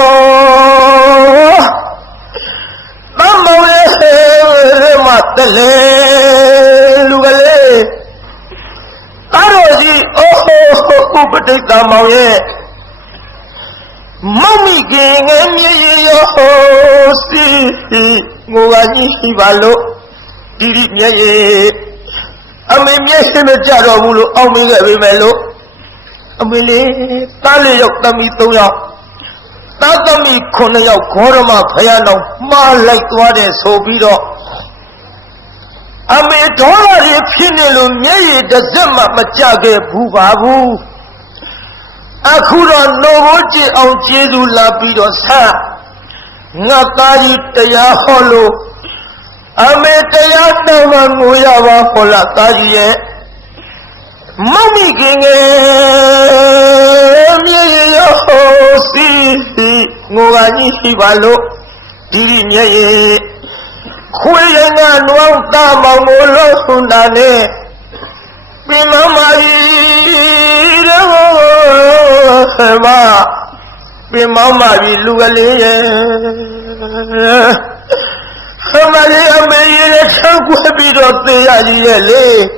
Mamma Matale Lugale Arosi, oh, Upatita Mauye Mommy King and yo, see, Muani Valo, did it ye? I may miss him a jaro, Omega Vimelo, Amile, Tali Yoktami Toya. Tatami Konaya Koroma Payano, Ma like what is so bido. Ame Tori Pinelu Mei the Zema Machage Bubabu Akura Novoji on Jesu Lapido Sa Natari Taya Holo Ame Taya Namanuyava Hola Taye Mommy King si Ngani Hibalo Diri Nye Kuyanga Nwanta Mamolo Hundane Bimamari Bimamari Lugale Hamari Ameye Changuebido Teyale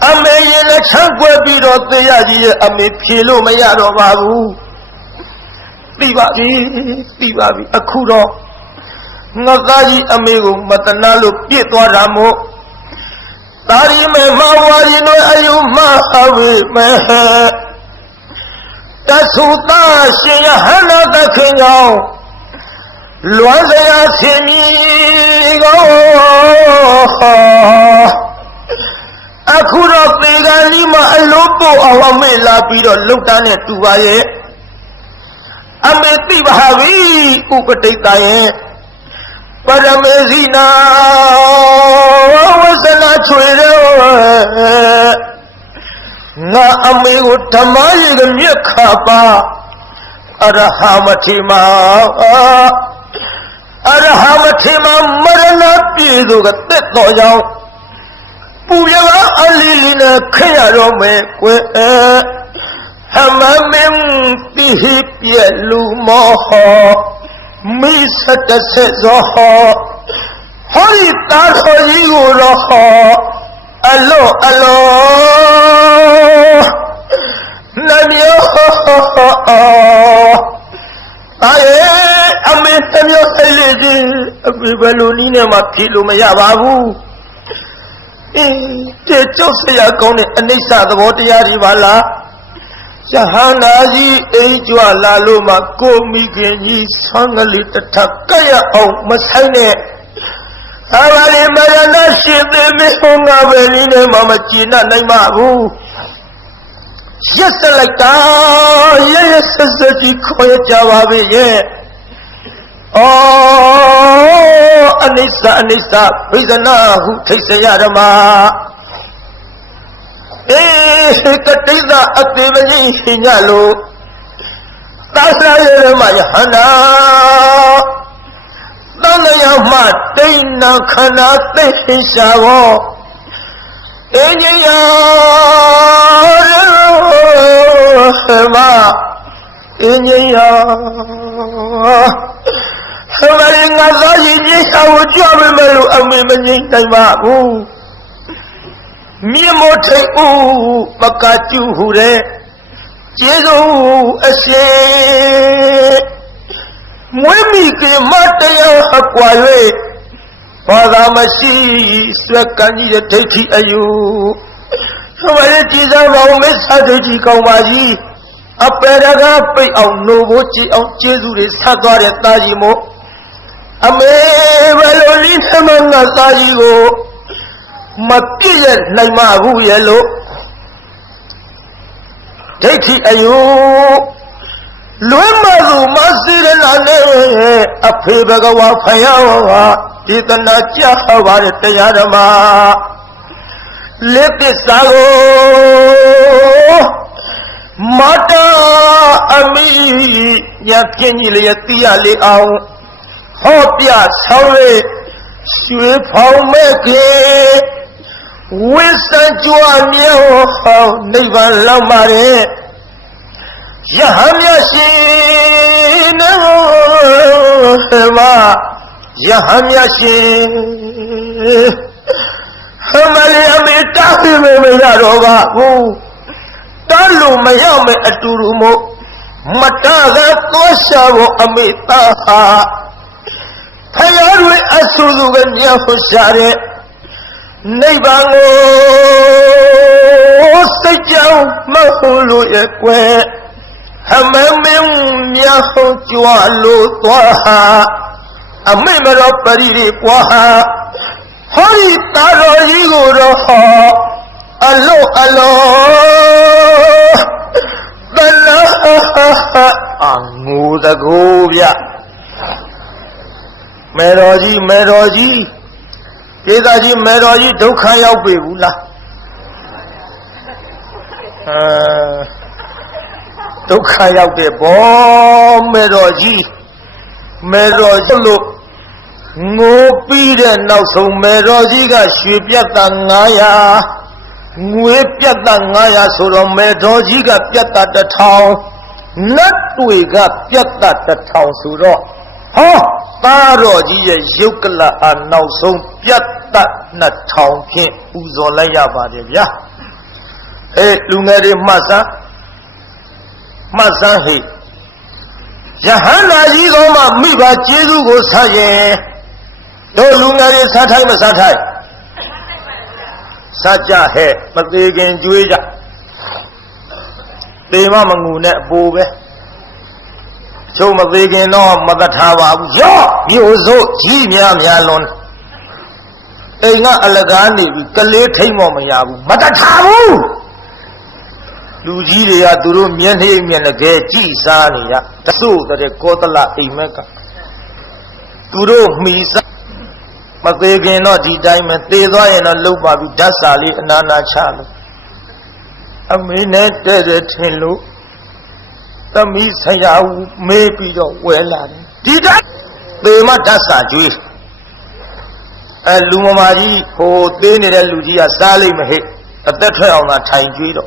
Ameye Changuebido Teyali Ame Pilo Mayaro Babu Bibabi Akuro Nagaji Amigo Matanalo Pietwa Ramo Tari me Mawari no Ayuma Awe me Tasuta Shia Hana the Kingo Luazaya Semigo Akura Pegalima Alopo Awamela Pido Lutane Tuaye Ameti Bahavi Upatitaye Paramezina Wasana Chuere Na Amigo Tamai the Myakapa Arahamatima Marana Pido got that no Puyava Alilina Kayarome Hamamim Pihip Yelumoho Misata Sezoho Hori Taro Yoroho Allo Namyo Aye Amitamyo Eliji Abibalunina Makilu Mayababu Josaya Kone Anisa the Wotayari Vala Jahanaji Ejwa Laloma Komi Genji Sangali Takaya O Masane Avali Marana Shide Mihunga Veline Mama China Naimabu. Yes, like that. Yes, the Koya Javabi. Oh, Anissa, prisoner who takes a Yarama. Katida at the Yalo. That's my Hana. Naya Matina cannot take Shavo. Enya Hamaring Azaji, I would job a women Taimabu. Miyamote U Makatu Hure Jesu Ase Mwemi Mataya Hakwawe Father Masi Swakani Teki Ayu Somebody teaser of Miss Hadaji Kawaji A Peraga Pay of Novochi of Jesu Sakare Tajimo Ame Valolin Hamanga Tajigo Matia Naimabu Yellow Teki Ayu Lumazu Masir and a Pebagawa Fayawa, Itanacha Havartayadama. Let this go Mata Ami Yakinia Liao Hopia Sawe Sweep Home Make Wilson Juanio Neva Lamare Yahamyasin Yahamyasin Hamaliami Tahime Yarova Talu Mayame Aturumo Mataga Kosavo Amitaha Payarwe Asudugan Yahushare Neibango Sajau Mahulu Ekwe Hamamim Yahu Jualu Twaha Amimero Pariri Waha Hori Taro Yiguro Allo Bala Angu the Govia Meroji Kedaji Meroji Dokaya Bebula Dokaya Bebo Meroji look No Peter now so Meroji got Shipyatangaya Whipyatangaya so the Meroji got Piata the town Not we got Piata the town Suro Oh Taroji Yukla and now so Piata not town Pin Uzolaya Badia Eh Lungari Masa he Jahana Yigoma Miba Jesu go Saye Do Lungari Satai Masatai Saja he but they again Juja They Mamangune Bobe So Mavigin no Magatawa Yo so Jimiam Yalon Ena Alagani Kale Timo Mayabu Magatawu Luji they are Duru Mianhe Mianage, Sania, Tasu that they Kotala Imeka Duru Misa, but they again not the diamond, they and a luba with Dasali and Nana Chalo. A minute dead hello. The Misaya may be your well. Did I? They must Dasa Jewish. And Lumamari, who they need a Ludia Salim hit at that on a time Judo.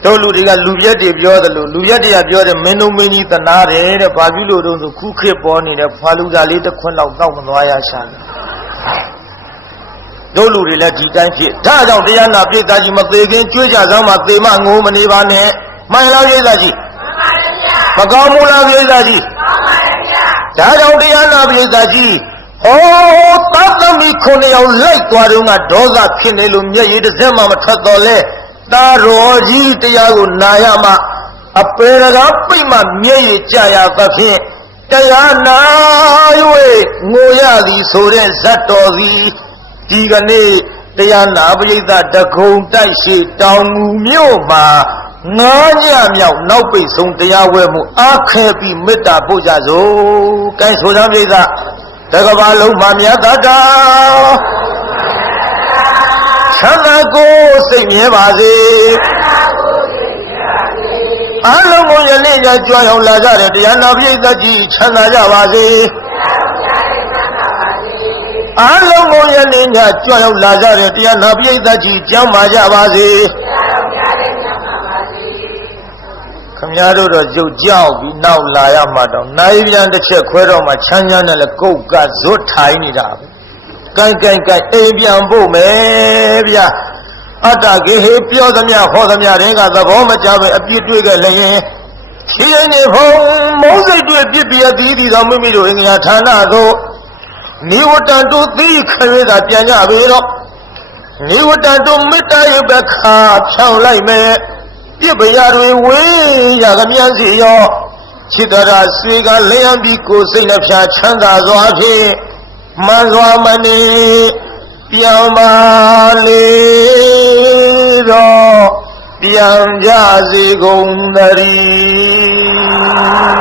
Toludiga Lubia de Bioda, Lubia de Abioda, Menumini, the Nare, the Babulo, the Kuke born in a Faluda later Kona Noya Shan. Dolu relati time fit. Tada Diana Pitaji Makin, Chuja, they mango, Manivane, my Lavi, Magamula Vizaji. Tada Diana Vizaji. Oh, Tata Mikone, like Waruna, Doza, Kinelum, Yid, Zema, Tatole. Roji Tiago Nayama, a Peragapima, Mie Jaya Kafi, တရားနာ၍ငိုရသည်ဆိုတဲ့ဇတ်တော်သည်ဒီကနေ့တရားနာပရိသတ်တကုံတိုက်ရှိတောင်ငူမြို့မှာငါးညမြောက်နောက်ပိတ်ဆုံးတရားဝဲမှုအားခဲပြီးမေတ္တာပို့ကြစို့။ကဲဆိုကြပရိသတ်တကဘာလုံးမှာမြတ်တာချမ်းသာကိုစိတ်မြဲပါစေအားလုံးကိုယနေ့ညကြွရောက်လာကြတဲ့တရားနာပရိသတ်ကြီးချမ်းသာကြပါစေအားလုံးကိုယနေ့ညကြွရောက်လာကြတဲ့တရားနာပရိသတ်ကြီးကျမ်းမာကြပါစေခမည်းတော်ရုပ်ကြောက်ပြီးနောက်လာရမှာတော့နိုင်ပြန်တစ်ချက်ခွဲတော့မှချမ်းချမ်းနဲ့လည်းကုတ်ကဇွတ်ထိုင်နေတာပဲကိုင်အိမ်ပြန်ဖို့မယ်ဗျာအတ္တကေဟေပြောသမျှဟောသမျှတွေကသဘောမကျပဲအပြစ်တွေ့ကြလည်းရင်ခီးရင်နေဖုံမုန်းစိတ်တွေ့ပြစ်ပြသည်သောမိမိတို့အင်္ဂါဌာနသို့နိဝတ္တတုသီခရေသာပြန်ကြပြီတော့နိဝတ္တတုမေတ္တာရဲ့ဘခါဖြောင်းလိုက်မယ်ပြစ်ပရာတွေဝေးရကမြန်စီရောချစ်တော်ရာဆွေကလျံပြီးကိုယ်စိတ်နှဖျားချမ်းသာစွာဖြင့်မှန်စွာမနေပြောင်းပါလေတော့ပြန်ကြစေကုန်သတည်း